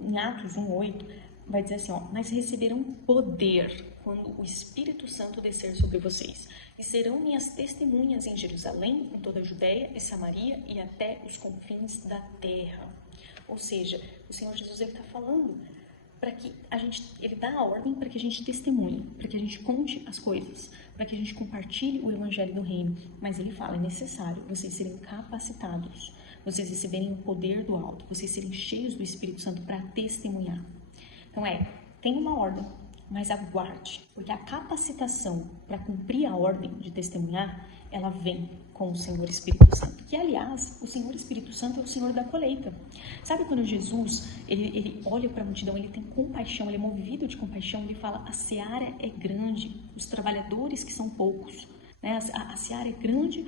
em Atos 1:8, vai dizer assim, ó, mas receberão poder quando o Espírito Santo descer sobre vocês. E serão minhas testemunhas em Jerusalém, em toda a Judéia e Samaria e até os confins da terra. Ou seja, o Senhor Jesus está falando para que ele dá a ordem para que a gente testemunhe, para que a gente conte as coisas, para que a gente compartilhe o evangelho do reino. Mas ele fala, é necessário vocês serem capacitados, vocês receberem o poder do alto, vocês serem cheios do Espírito Santo para testemunhar. Então tem uma ordem, mas aguarde, porque a capacitação para cumprir a ordem de testemunhar, ela vem com o Senhor Espírito Santo. Que, aliás, o Senhor Espírito Santo é o Senhor da colheita. Sabe quando Jesus, ele olha para a multidão, ele tem compaixão, ele é movido de compaixão, ele fala, a seara é grande, os trabalhadores que são poucos, né? A seara é grande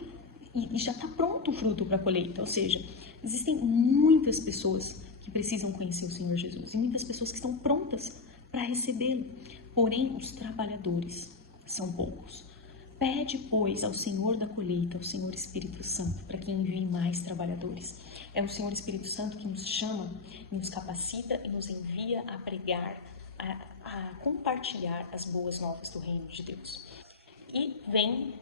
e já está pronto o fruto para a colheita. Ou seja, existem muitas pessoas que precisam conhecer o Senhor Jesus e muitas pessoas que estão prontas para recebê-lo. Porém, os trabalhadores são poucos. Pede, pois, ao Senhor da colheita, ao Senhor Espírito Santo, para que envie mais trabalhadores. É o Senhor Espírito Santo que nos chama, nos capacita e nos envia a pregar, a compartilhar as boas novas do reino de Deus. E vem,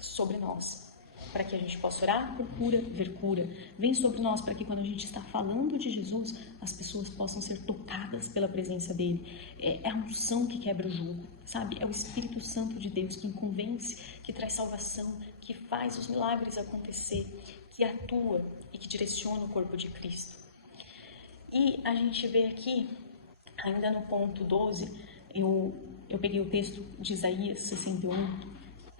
sobre nós, para que a gente possa orar por cura, ver cura. Vem sobre nós para que quando a gente está falando de Jesus, as pessoas possam ser tocadas pela presença dele. É a unção que quebra o jugo, sabe? É o Espírito Santo de Deus que convence, que traz salvação, que faz os milagres acontecer, que atua e que direciona o corpo de Cristo. E a gente vê aqui, ainda no ponto 12, eu peguei o texto de Isaías 61,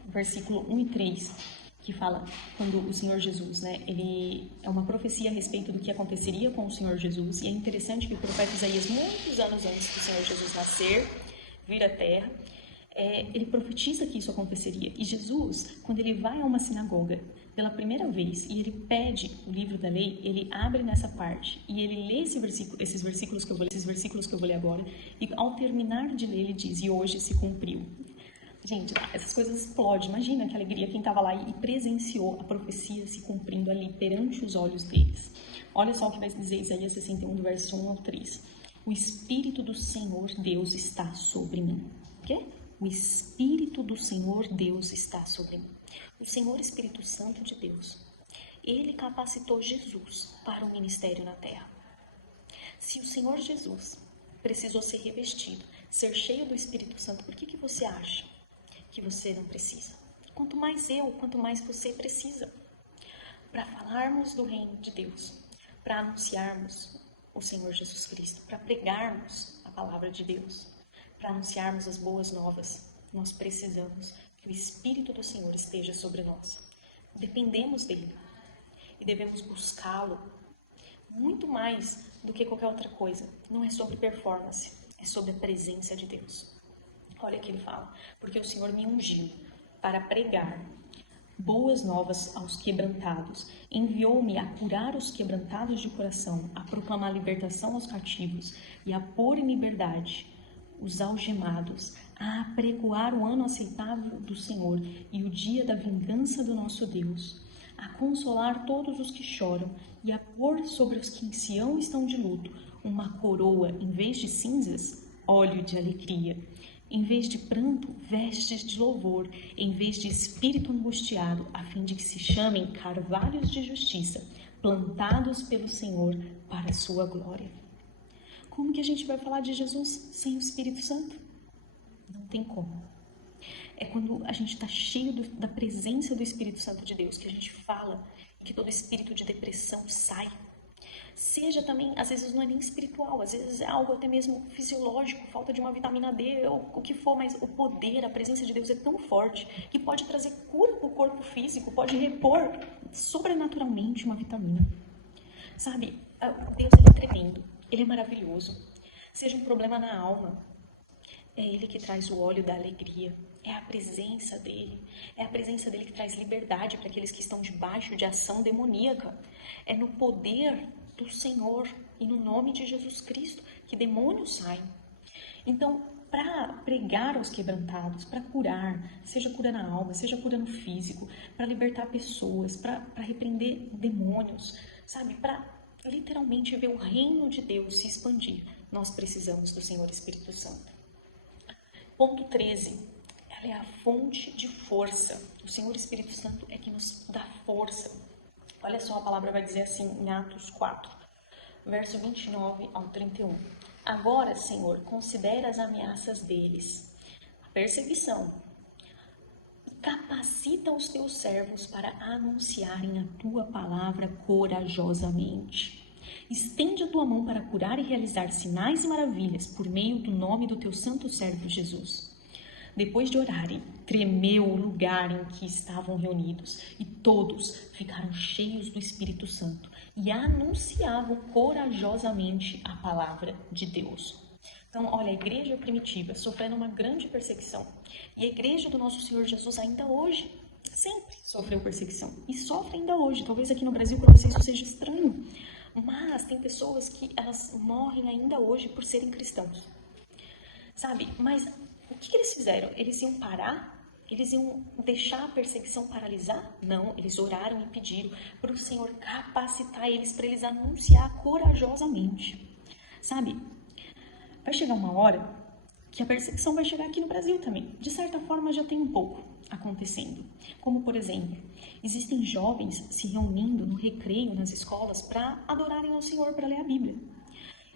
versículo 1 e 3, que fala quando o Senhor Jesus, ele é uma profecia a respeito do que aconteceria com o Senhor Jesus, e é interessante que o profeta Isaías, muitos anos antes do Senhor Jesus nascer, vir à terra, ele profetiza que isso aconteceria. E Jesus, quando ele vai a uma sinagoga pela primeira vez e ele pede o livro da lei, ele abre nessa parte e ele lê esses versículos que eu vou ler agora, e ao terminar de ler ele diz, e hoje se cumpriu. Gente, essas coisas explodem. Imagina que alegria quem estava lá e presenciou a profecia se cumprindo ali perante os olhos deles. Olha só o que vai dizer Isaías 61, do verso 1 ao 3. O Espírito do Senhor Deus está sobre mim. O quê? O Espírito do Senhor Deus está sobre mim. O Senhor Espírito Santo de Deus, ele capacitou Jesus para o ministério na terra. Se o Senhor Jesus precisou ser revestido, ser cheio do Espírito Santo, por que você acha que você não precisa? Quanto mais você precisa, para falarmos do reino de Deus, para anunciarmos o Senhor Jesus Cristo, para pregarmos a palavra de Deus, para anunciarmos as boas novas, nós precisamos que o Espírito do Senhor esteja sobre nós. Dependemos dele e devemos buscá-lo muito mais do que qualquer outra coisa. Não é sobre performance, é sobre a presença de Deus. Olha o que ele fala, porque o Senhor me ungiu para pregar boas novas aos quebrantados, enviou-me a curar os quebrantados de coração, a proclamar libertação aos cativos e a pôr em liberdade os algemados, a apregoar o ano aceitável do Senhor e o dia da vingança do nosso Deus, a consolar todos os que choram e a pôr sobre os que em Sião estão de luto uma coroa, em vez de cinzas, óleo de alegria, em vez de pranto, vestes de louvor, em vez de espírito angustiado, a fim de que se chamem carvalhos de justiça, plantados pelo Senhor para a sua glória. Como que a gente vai falar de Jesus sem o Espírito Santo? Não tem como. É quando a gente está cheio da presença do Espírito Santo de Deus que a gente fala e que todo espírito de depressão sai. Seja também, às vezes não é nem espiritual, às vezes é algo até mesmo fisiológico, falta de uma vitamina D ou o que for, mas o poder, a presença de Deus é tão forte que pode trazer cura para o corpo físico, pode repor sobrenaturalmente uma vitamina. Sabe, Deus ele é tremendo, ele é maravilhoso. Seja um problema na alma, é ele que traz o óleo da alegria, é a presença dele que traz liberdade para aqueles que estão debaixo de ação demoníaca. É no poder do Senhor e no nome de Jesus Cristo que demônios saem. Então, para pregar aos quebrantados, para curar, seja cura na alma, seja cura no físico, para libertar pessoas, para repreender demônios, sabe, para literalmente ver o reino de Deus se expandir, nós precisamos do Senhor Espírito Santo. Ponto 13. Ela é a fonte de força. O Senhor Espírito Santo é que nos dá força. Olha só, a palavra vai dizer assim em Atos 4, verso 29 ao 31. Agora, Senhor, considera as ameaças deles, a perseguição. Capacita os teus servos para anunciarem a tua palavra corajosamente. Estende a tua mão para curar e realizar sinais e maravilhas por meio do nome do teu santo servo Jesus. Depois de orarem, tremeu o lugar em que estavam reunidos e todos ficaram cheios do Espírito Santo e anunciavam corajosamente a palavra de Deus. Então, olha, a igreja primitiva sofrendo uma grande perseguição e a igreja do nosso Senhor Jesus ainda hoje sempre sofreu perseguição e sofre ainda hoje. Talvez aqui no Brasil para vocês isso seja estranho, mas tem pessoas que elas morrem ainda hoje por serem cristãos, sabe? Mas o que eles fizeram? Eles iam parar? Eles iam deixar a perseguição paralisar? Não, eles oraram e pediram para o Senhor capacitar eles, para eles anunciar corajosamente. Sabe, vai chegar uma hora que a perseguição vai chegar aqui no Brasil também. De certa forma já tem um pouco acontecendo. Como, por exemplo, existem jovens se reunindo no recreio nas escolas para adorarem ao Senhor, para ler a Bíblia.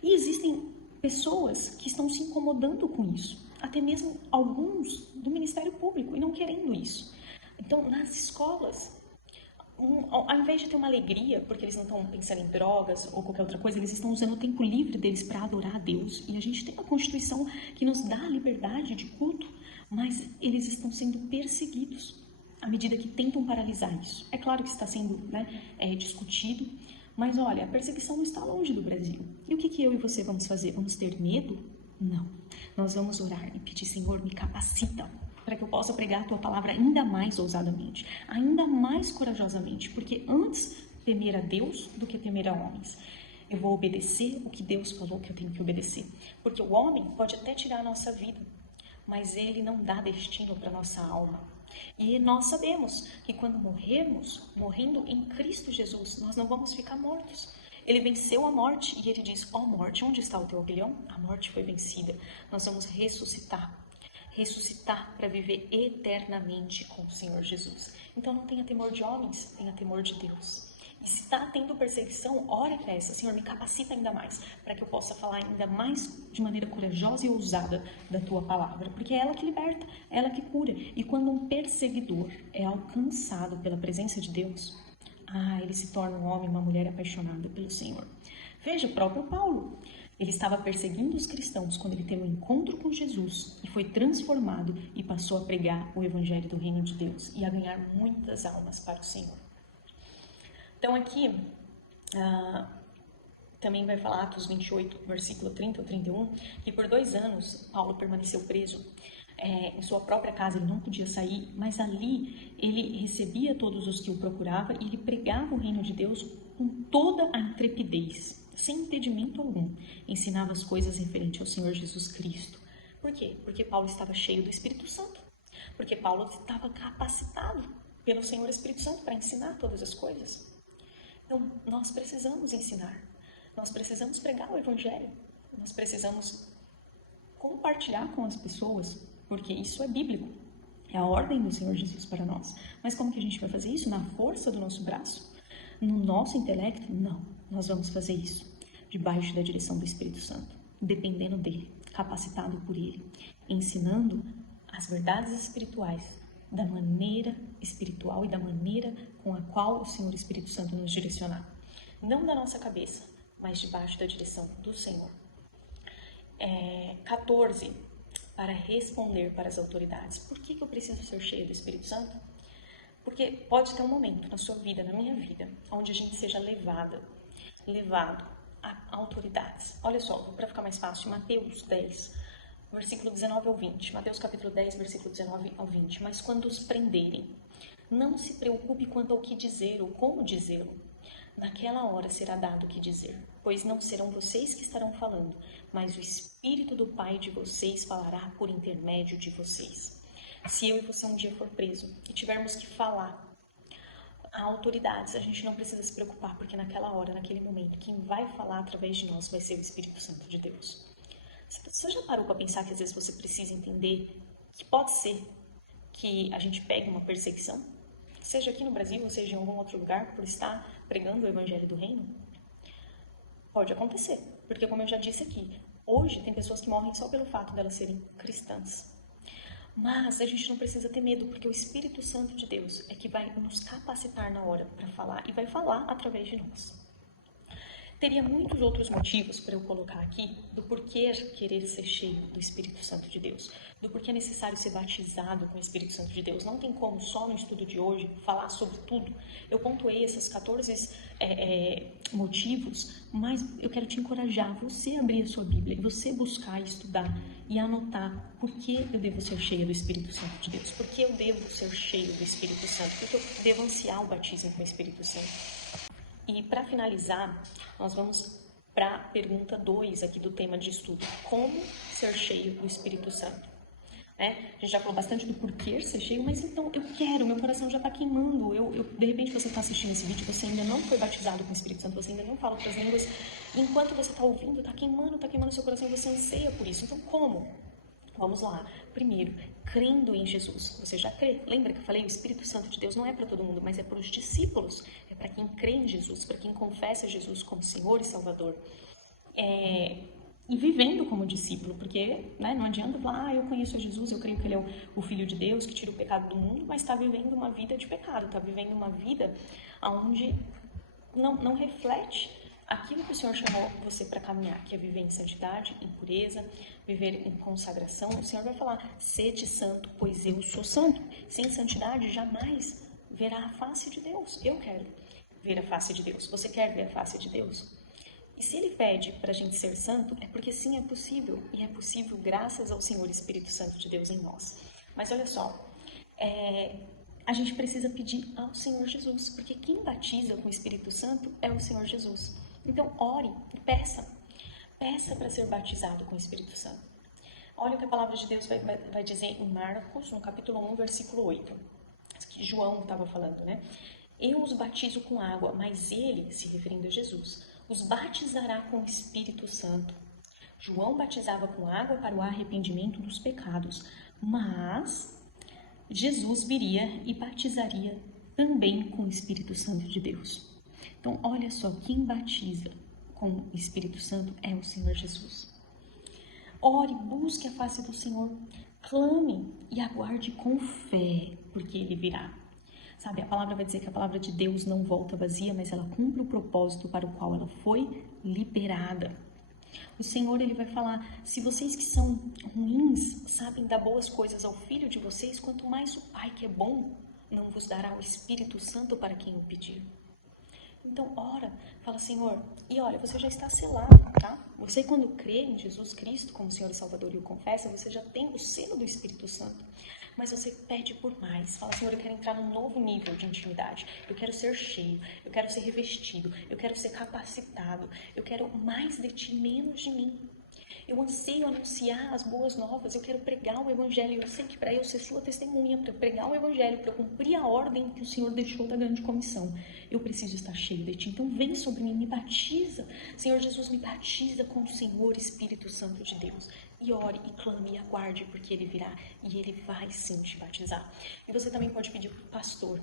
E existem pessoas que estão se incomodando com isso. Até mesmo alguns do Ministério Público e não querendo isso. Então, nas escolas, ao invés de ter uma alegria, porque eles não estão pensando em drogas ou qualquer outra coisa, eles estão usando o tempo livre deles para adorar a Deus. E a gente tem uma Constituição que nos dá a liberdade de culto, mas eles estão sendo perseguidos à medida que tentam paralisar isso. É claro que está sendo discutido, mas olha, a perseguição não está longe do Brasil. E o que eu e você vamos fazer? Vamos ter medo? Não. Nós vamos orar e pedir, Senhor, me capacita para que eu possa pregar a tua palavra ainda mais ousadamente, ainda mais corajosamente, porque antes temer a Deus do que temer a homens. Eu vou obedecer o que Deus falou que eu tenho que obedecer, porque o homem pode até tirar a nossa vida, mas ele não dá destino para a nossa alma. E nós sabemos que quando morrermos, morrendo em Cristo Jesus, nós não vamos ficar mortos. Ele venceu a morte e ele diz, ó morte, onde está o teu aguilhão? A morte foi vencida. Nós vamos ressuscitar para viver eternamente com o Senhor Jesus. Então não tenha temor de homens, tenha temor de Deus. E se está tendo perseguição, ora e peça, Senhor, me capacita ainda mais, para que eu possa falar ainda mais de maneira corajosa e ousada da tua palavra, porque é ela que liberta, é ela que cura. E quando um perseguidor é alcançado pela presença de Deus, ele se torna um homem, uma mulher apaixonada pelo Senhor. Veja o próprio Paulo. Ele estava perseguindo os cristãos quando ele teve um encontro com Jesus e foi transformado e passou a pregar o evangelho do reino de Deus e a ganhar muitas almas para o Senhor. Então aqui também vai falar Atos 28, versículo 30 ou 31, que por 2 anos Paulo permaneceu preso em sua própria casa, ele não podia sair, mas ali ele recebia todos os que o procuravam e ele pregava o reino de Deus com toda a intrepidez, sem impedimento algum, ensinava as coisas referentes ao Senhor Jesus Cristo. Por quê? Porque Paulo estava cheio do Espírito Santo, porque Paulo estava capacitado pelo Senhor Espírito Santo para ensinar todas as coisas. Então, nós precisamos ensinar, nós precisamos pregar o Evangelho, nós precisamos compartilhar com as pessoas, porque isso é bíblico, é a ordem do Senhor Jesus para nós. Mas como que a gente vai fazer isso? Na força do nosso braço? No nosso intelecto? Não, nós vamos fazer isso debaixo da direção do Espírito Santo, dependendo dele, capacitado por ele, ensinando as verdades espirituais da maneira espiritual e da maneira com a qual o Senhor Espírito Santo nos direcionar. Não da nossa cabeça, mas debaixo da direção do Senhor. 14. Para responder para as autoridades. Por que eu preciso ser cheio do Espírito Santo? Porque pode ter um momento na sua vida, na minha vida, onde a gente seja levado a autoridades. Olha só, para ficar mais fácil, Mateus 10, versículo 19 ao 20. Mateus capítulo 10, versículo 19 ao 20. Mas quando os prenderem, não se preocupe quanto ao que dizer ou como dizê-lo. Naquela hora será dado o que dizer, pois não serão vocês que estarão falando, mas o Espírito do Pai de vocês falará por intermédio de vocês. Se eu e você um dia for preso e tivermos que falar a autoridades, a gente não precisa se preocupar, porque naquela hora, naquele momento, quem vai falar através de nós vai ser o Espírito Santo de Deus. Você já parou para pensar que às vezes você precisa entender que pode ser que a gente pegue uma perseguição? Seja aqui no Brasil, ou seja em algum outro lugar, por estar pregando o Evangelho do Reino? Pode acontecer, porque como eu já disse aqui, hoje tem pessoas que morrem só pelo fato de elas serem cristãs. Mas a gente não precisa ter medo, porque o Espírito Santo de Deus é que vai nos capacitar na hora para falar e vai falar através de nós. Teria muitos outros motivos para eu colocar aqui do porquê querer ser cheio do Espírito Santo de Deus, do porquê é necessário ser batizado com o Espírito Santo de Deus. Não tem como só no estudo de hoje falar sobre tudo. Eu pontuei esses 14 motivos, mas eu quero te encorajar, você abrir a sua Bíblia e você buscar estudar e anotar por que eu devo ser cheia do Espírito Santo de Deus, por que eu devo ser cheio do Espírito Santo, por que eu devo ansiar o batismo com o Espírito Santo. E para finalizar, nós vamos para a pergunta 2 aqui do tema de estudo. Como ser cheio do Espírito Santo? A gente já falou bastante do porquê ser cheio, mas então eu quero, meu coração já está queimando. De repente você está assistindo esse vídeo, você ainda não foi batizado com o Espírito Santo, você ainda não fala outras línguas. Enquanto você está ouvindo, está queimando seu coração e você anseia por isso. Então como? Vamos lá. Primeiro, crendo em Jesus. Você já crê? Lembra que eu falei? O Espírito Santo de Deus não é para todo mundo, mas é para os discípulos. É para quem crê em Jesus, para quem confessa Jesus como Senhor e Salvador. E vivendo como discípulo, porque não adianta falar, eu conheço Jesus, eu creio que Ele é o Filho de Deus, que tira o pecado do mundo, mas está vivendo uma vida de pecado, está vivendo uma vida onde não reflete aquilo que o Senhor chamou você para caminhar, que é viver em santidade, em pureza, viver em consagração. O Senhor vai falar, sede santo, pois eu sou santo. Sem santidade, jamais verá a face de Deus. Eu quero ver a face de Deus. Você quer ver a face de Deus? E se Ele pede para a gente ser santo, é porque sim, é possível. E é possível graças ao Senhor Espírito Santo de Deus em nós. Mas olha só, a gente precisa pedir ao Senhor Jesus, porque quem batiza com o Espírito Santo é o Senhor Jesus. Então, ore e peça. Peça para ser batizado com o Espírito Santo. Olha o que a palavra de Deus vai dizer em Marcos, no capítulo 1, versículo 8. Que João estava falando, Eu os batizo com água, mas ele, se referindo a Jesus, os batizará com o Espírito Santo. João batizava com água para o arrependimento dos pecados, mas Jesus viria e batizaria também com o Espírito Santo de Deus. Então, olha só, quem batiza com o Espírito Santo é o Senhor Jesus. Ore, busque a face do Senhor, clame e aguarde com fé, porque Ele virá. Sabe, a palavra vai dizer que a palavra de Deus não volta vazia, mas ela cumpre o propósito para o qual ela foi liberada. O Senhor, Ele vai falar, se vocês que são ruins sabem dar boas coisas ao filho de vocês, quanto mais o Pai que é bom não vos dará o Espírito Santo para quem o pedir. Então, ora, fala, Senhor, e olha, você já está selado, tá? Você, quando crê em Jesus Cristo como Senhor e Salvador e o confessa, você já tem o selo do Espírito Santo. Mas você pede por mais. Fala, Senhor, eu quero entrar num novo nível de intimidade. Eu quero ser cheio, eu quero ser revestido, eu quero ser capacitado. Eu quero mais de Ti, menos de mim. Eu anseio anunciar as boas novas, eu quero pregar o Evangelho. Eu sei que para eu ser sua testemunha, para pregar o Evangelho, para cumprir a ordem que o Senhor deixou da grande comissão, eu preciso estar cheio de Ti. Então vem sobre mim, me batiza. Senhor Jesus, me batiza com o Senhor Espírito Santo de Deus. E ore, e clame, e aguarde, porque Ele virá e Ele vai sim te batizar. E você também pode pedir para o pastor,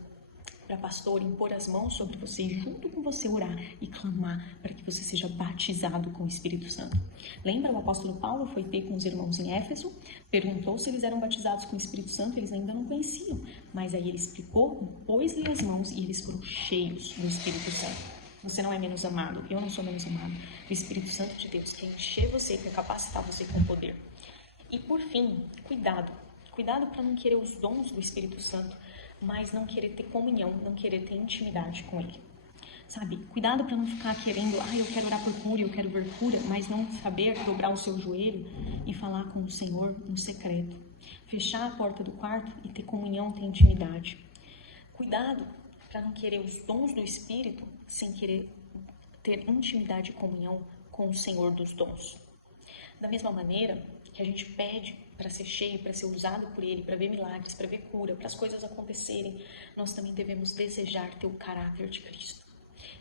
para pastor impor as mãos sobre você e junto com você orar e clamar para que você seja batizado com o Espírito Santo. Lembra, o apóstolo Paulo foi ter com os irmãos em Éfeso, perguntou se eles eram batizados com o Espírito Santo, eles ainda não conheciam, mas aí ele explicou, pôs-lhe as mãos e eles foram cheios do Espírito Santo. Você não é menos amado, eu não sou menos amado. O Espírito Santo de Deus quer encher você, quer capacitar você com poder. E por fim, cuidado para não querer os dons do Espírito Santo, mas não querer ter comunhão, não querer ter intimidade com Ele. Sabe, cuidado para não ficar querendo, eu quero orar por cura, eu quero ver cura, mas não saber dobrar o seu joelho e falar com o Senhor no secreto. Fechar a porta do quarto e ter comunhão, ter intimidade. Cuidado para não querer os dons do Espírito sem querer ter intimidade e comunhão com o Senhor dos dons. Da mesma maneira que a gente pede para ser cheio, para ser usado por Ele, para ver milagres, para ver cura, para as coisas acontecerem, nós também devemos desejar ter o caráter de Cristo.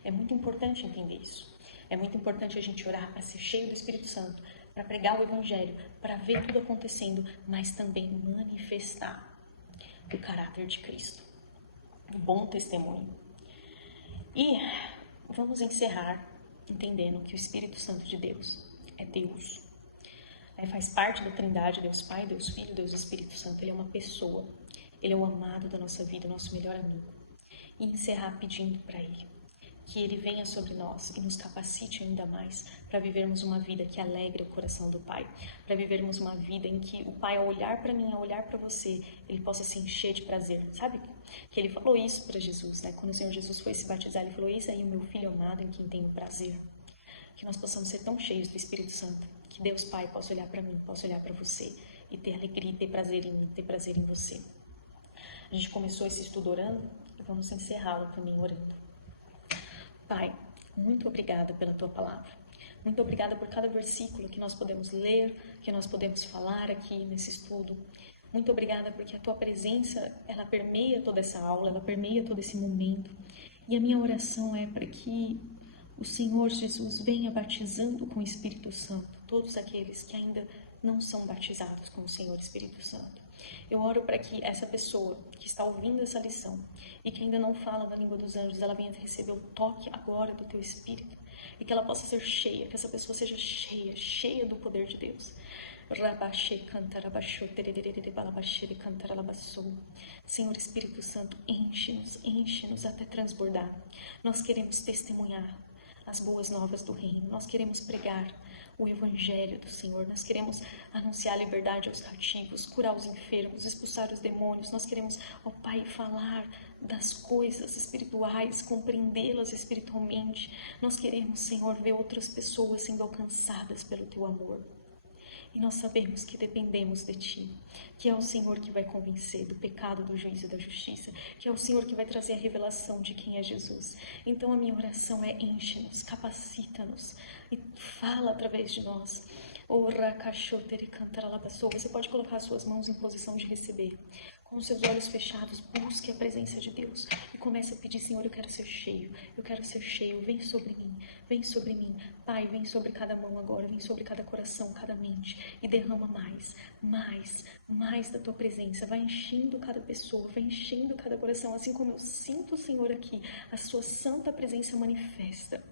É muito importante entender isso. É muito importante a gente orar para ser cheio do Espírito Santo, para pregar o Evangelho, para ver tudo acontecendo, mas também manifestar o caráter de Cristo. Um bom testemunho. E vamos encerrar entendendo que o Espírito Santo de Deus é Deus. Faz parte da Trindade, Deus Pai, Deus Filho, Deus Espírito Santo. Ele é uma pessoa. Ele é o amado da nossa vida, nosso melhor amigo. E encerrar pedindo para Ele que Ele venha sobre nós e nos capacite ainda mais para vivermos uma vida que alegre o coração do Pai, para vivermos uma vida em que o Pai, ao olhar para mim, ao olhar para você, Ele possa se encher de prazer. Sabe que Ele falou isso para Jesus, né? Quando o Senhor Jesus foi se batizar, Ele falou: eis aí o meu Filho amado em quem tenho prazer. Que nós possamos ser tão cheios do Espírito Santo, que Deus Pai possa olhar para mim, possa olhar para você e ter alegria, ter prazer em mim, ter prazer em você. A gente começou esse estudo orando e vamos encerrá-lo também orando. Pai, muito obrigada pela Tua palavra. Muito obrigada por cada versículo que nós podemos ler, que nós podemos falar aqui nesse estudo. Muito obrigada porque a Tua presença, ela permeia toda essa aula, ela permeia todo esse momento. E a minha oração é para que o Senhor Jesus venha batizando com o Espírito Santo todos aqueles que ainda não são batizados com o Senhor Espírito Santo. Eu oro para que essa pessoa que está ouvindo essa lição e que ainda não fala na língua dos anjos, ela venha receber o toque agora do Teu Espírito e que ela possa ser cheia, que essa pessoa seja cheia, cheia do poder de Deus. Senhor Espírito Santo, enche-nos até transbordar. Nós queremos testemunhar as boas novas do reino. Nós queremos pregar o Evangelho do Senhor. Nós queremos anunciar a liberdade aos cativos, curar os enfermos, expulsar os demônios. Nós queremos, ó Pai, falar das coisas espirituais, compreendê-las espiritualmente. Nós queremos, Senhor, ver outras pessoas sendo alcançadas pelo Teu amor. E nós sabemos que dependemos de Ti, que é o Senhor que vai convencer do pecado, do juízo e da justiça, que é o Senhor que vai trazer a revelação de quem é Jesus. Então a minha oração é: enche-nos, capacita-nos e fala através de nós. Você pode colocar as suas mãos em posição de receber. Com os seus olhos fechados, busque a presença de Deus e comece a pedir: Senhor, eu quero ser cheio, vem sobre mim. Pai, vem sobre cada mão agora, vem sobre cada coração, cada mente e derrama mais da Tua presença. Vai enchendo cada pessoa, vai enchendo cada coração, assim como eu sinto, Senhor, aqui, a Sua santa presença manifesta.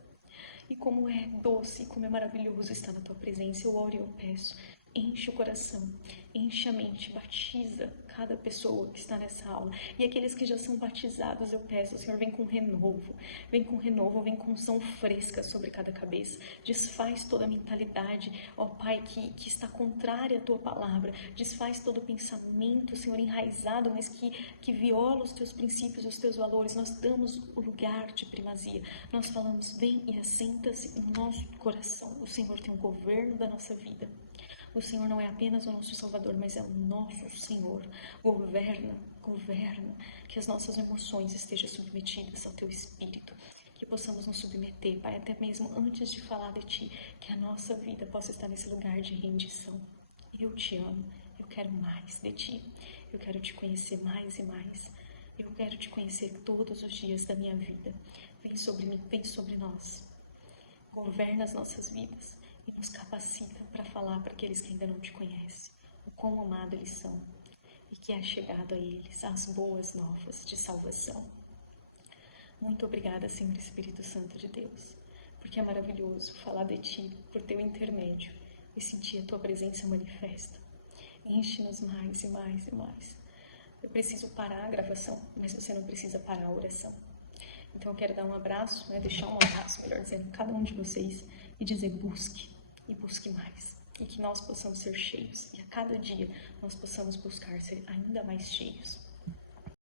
E como é doce, como é maravilhoso estar na Tua presença, eu oro e eu peço: enche o coração, enche a mente, batiza cada pessoa que está nessa aula. E aqueles que já são batizados, eu peço, Senhor, vem com renovo, vem com unção fresca sobre cada cabeça. Desfaz toda a mentalidade, ó Pai, que está contrária à Tua palavra. Desfaz todo pensamento, Senhor, enraizado, mas que viola os Teus princípios, os Teus valores. Nós damos o lugar de primazia. Nós falamos: vem e assenta-se no nosso coração. O Senhor tem o governo da nossa vida. O Senhor não é apenas o nosso Salvador, mas é o nosso Senhor. Governa, que as nossas emoções estejam submetidas ao Teu Espírito, que possamos nos submeter, Pai, até mesmo antes de falar de Ti, que a nossa vida possa estar nesse lugar de rendição. Eu Te amo, eu quero mais de Ti, eu quero Te conhecer mais e mais, eu quero Te conhecer todos os dias da minha vida. Vem sobre mim, vem sobre nós, governa as nossas vidas e nos capacita para falar para aqueles que ainda não Te conhecem o quão amado eles são e que é chegado a eles as boas novas de salvação. Muito obrigada, Senhor Espírito Santo de Deus, porque é maravilhoso falar de Ti por Teu intermédio e sentir a Tua presença manifesta. Enche-nos mais e mais e mais. Eu preciso parar a gravação, mas você não precisa parar a oração. Então eu quero dar um abraço, deixar um abraço, melhor dizendo, a cada um de vocês e dizer: busque e busque mais. E que nós possamos ser cheios e a cada dia nós possamos buscar ser ainda mais cheios.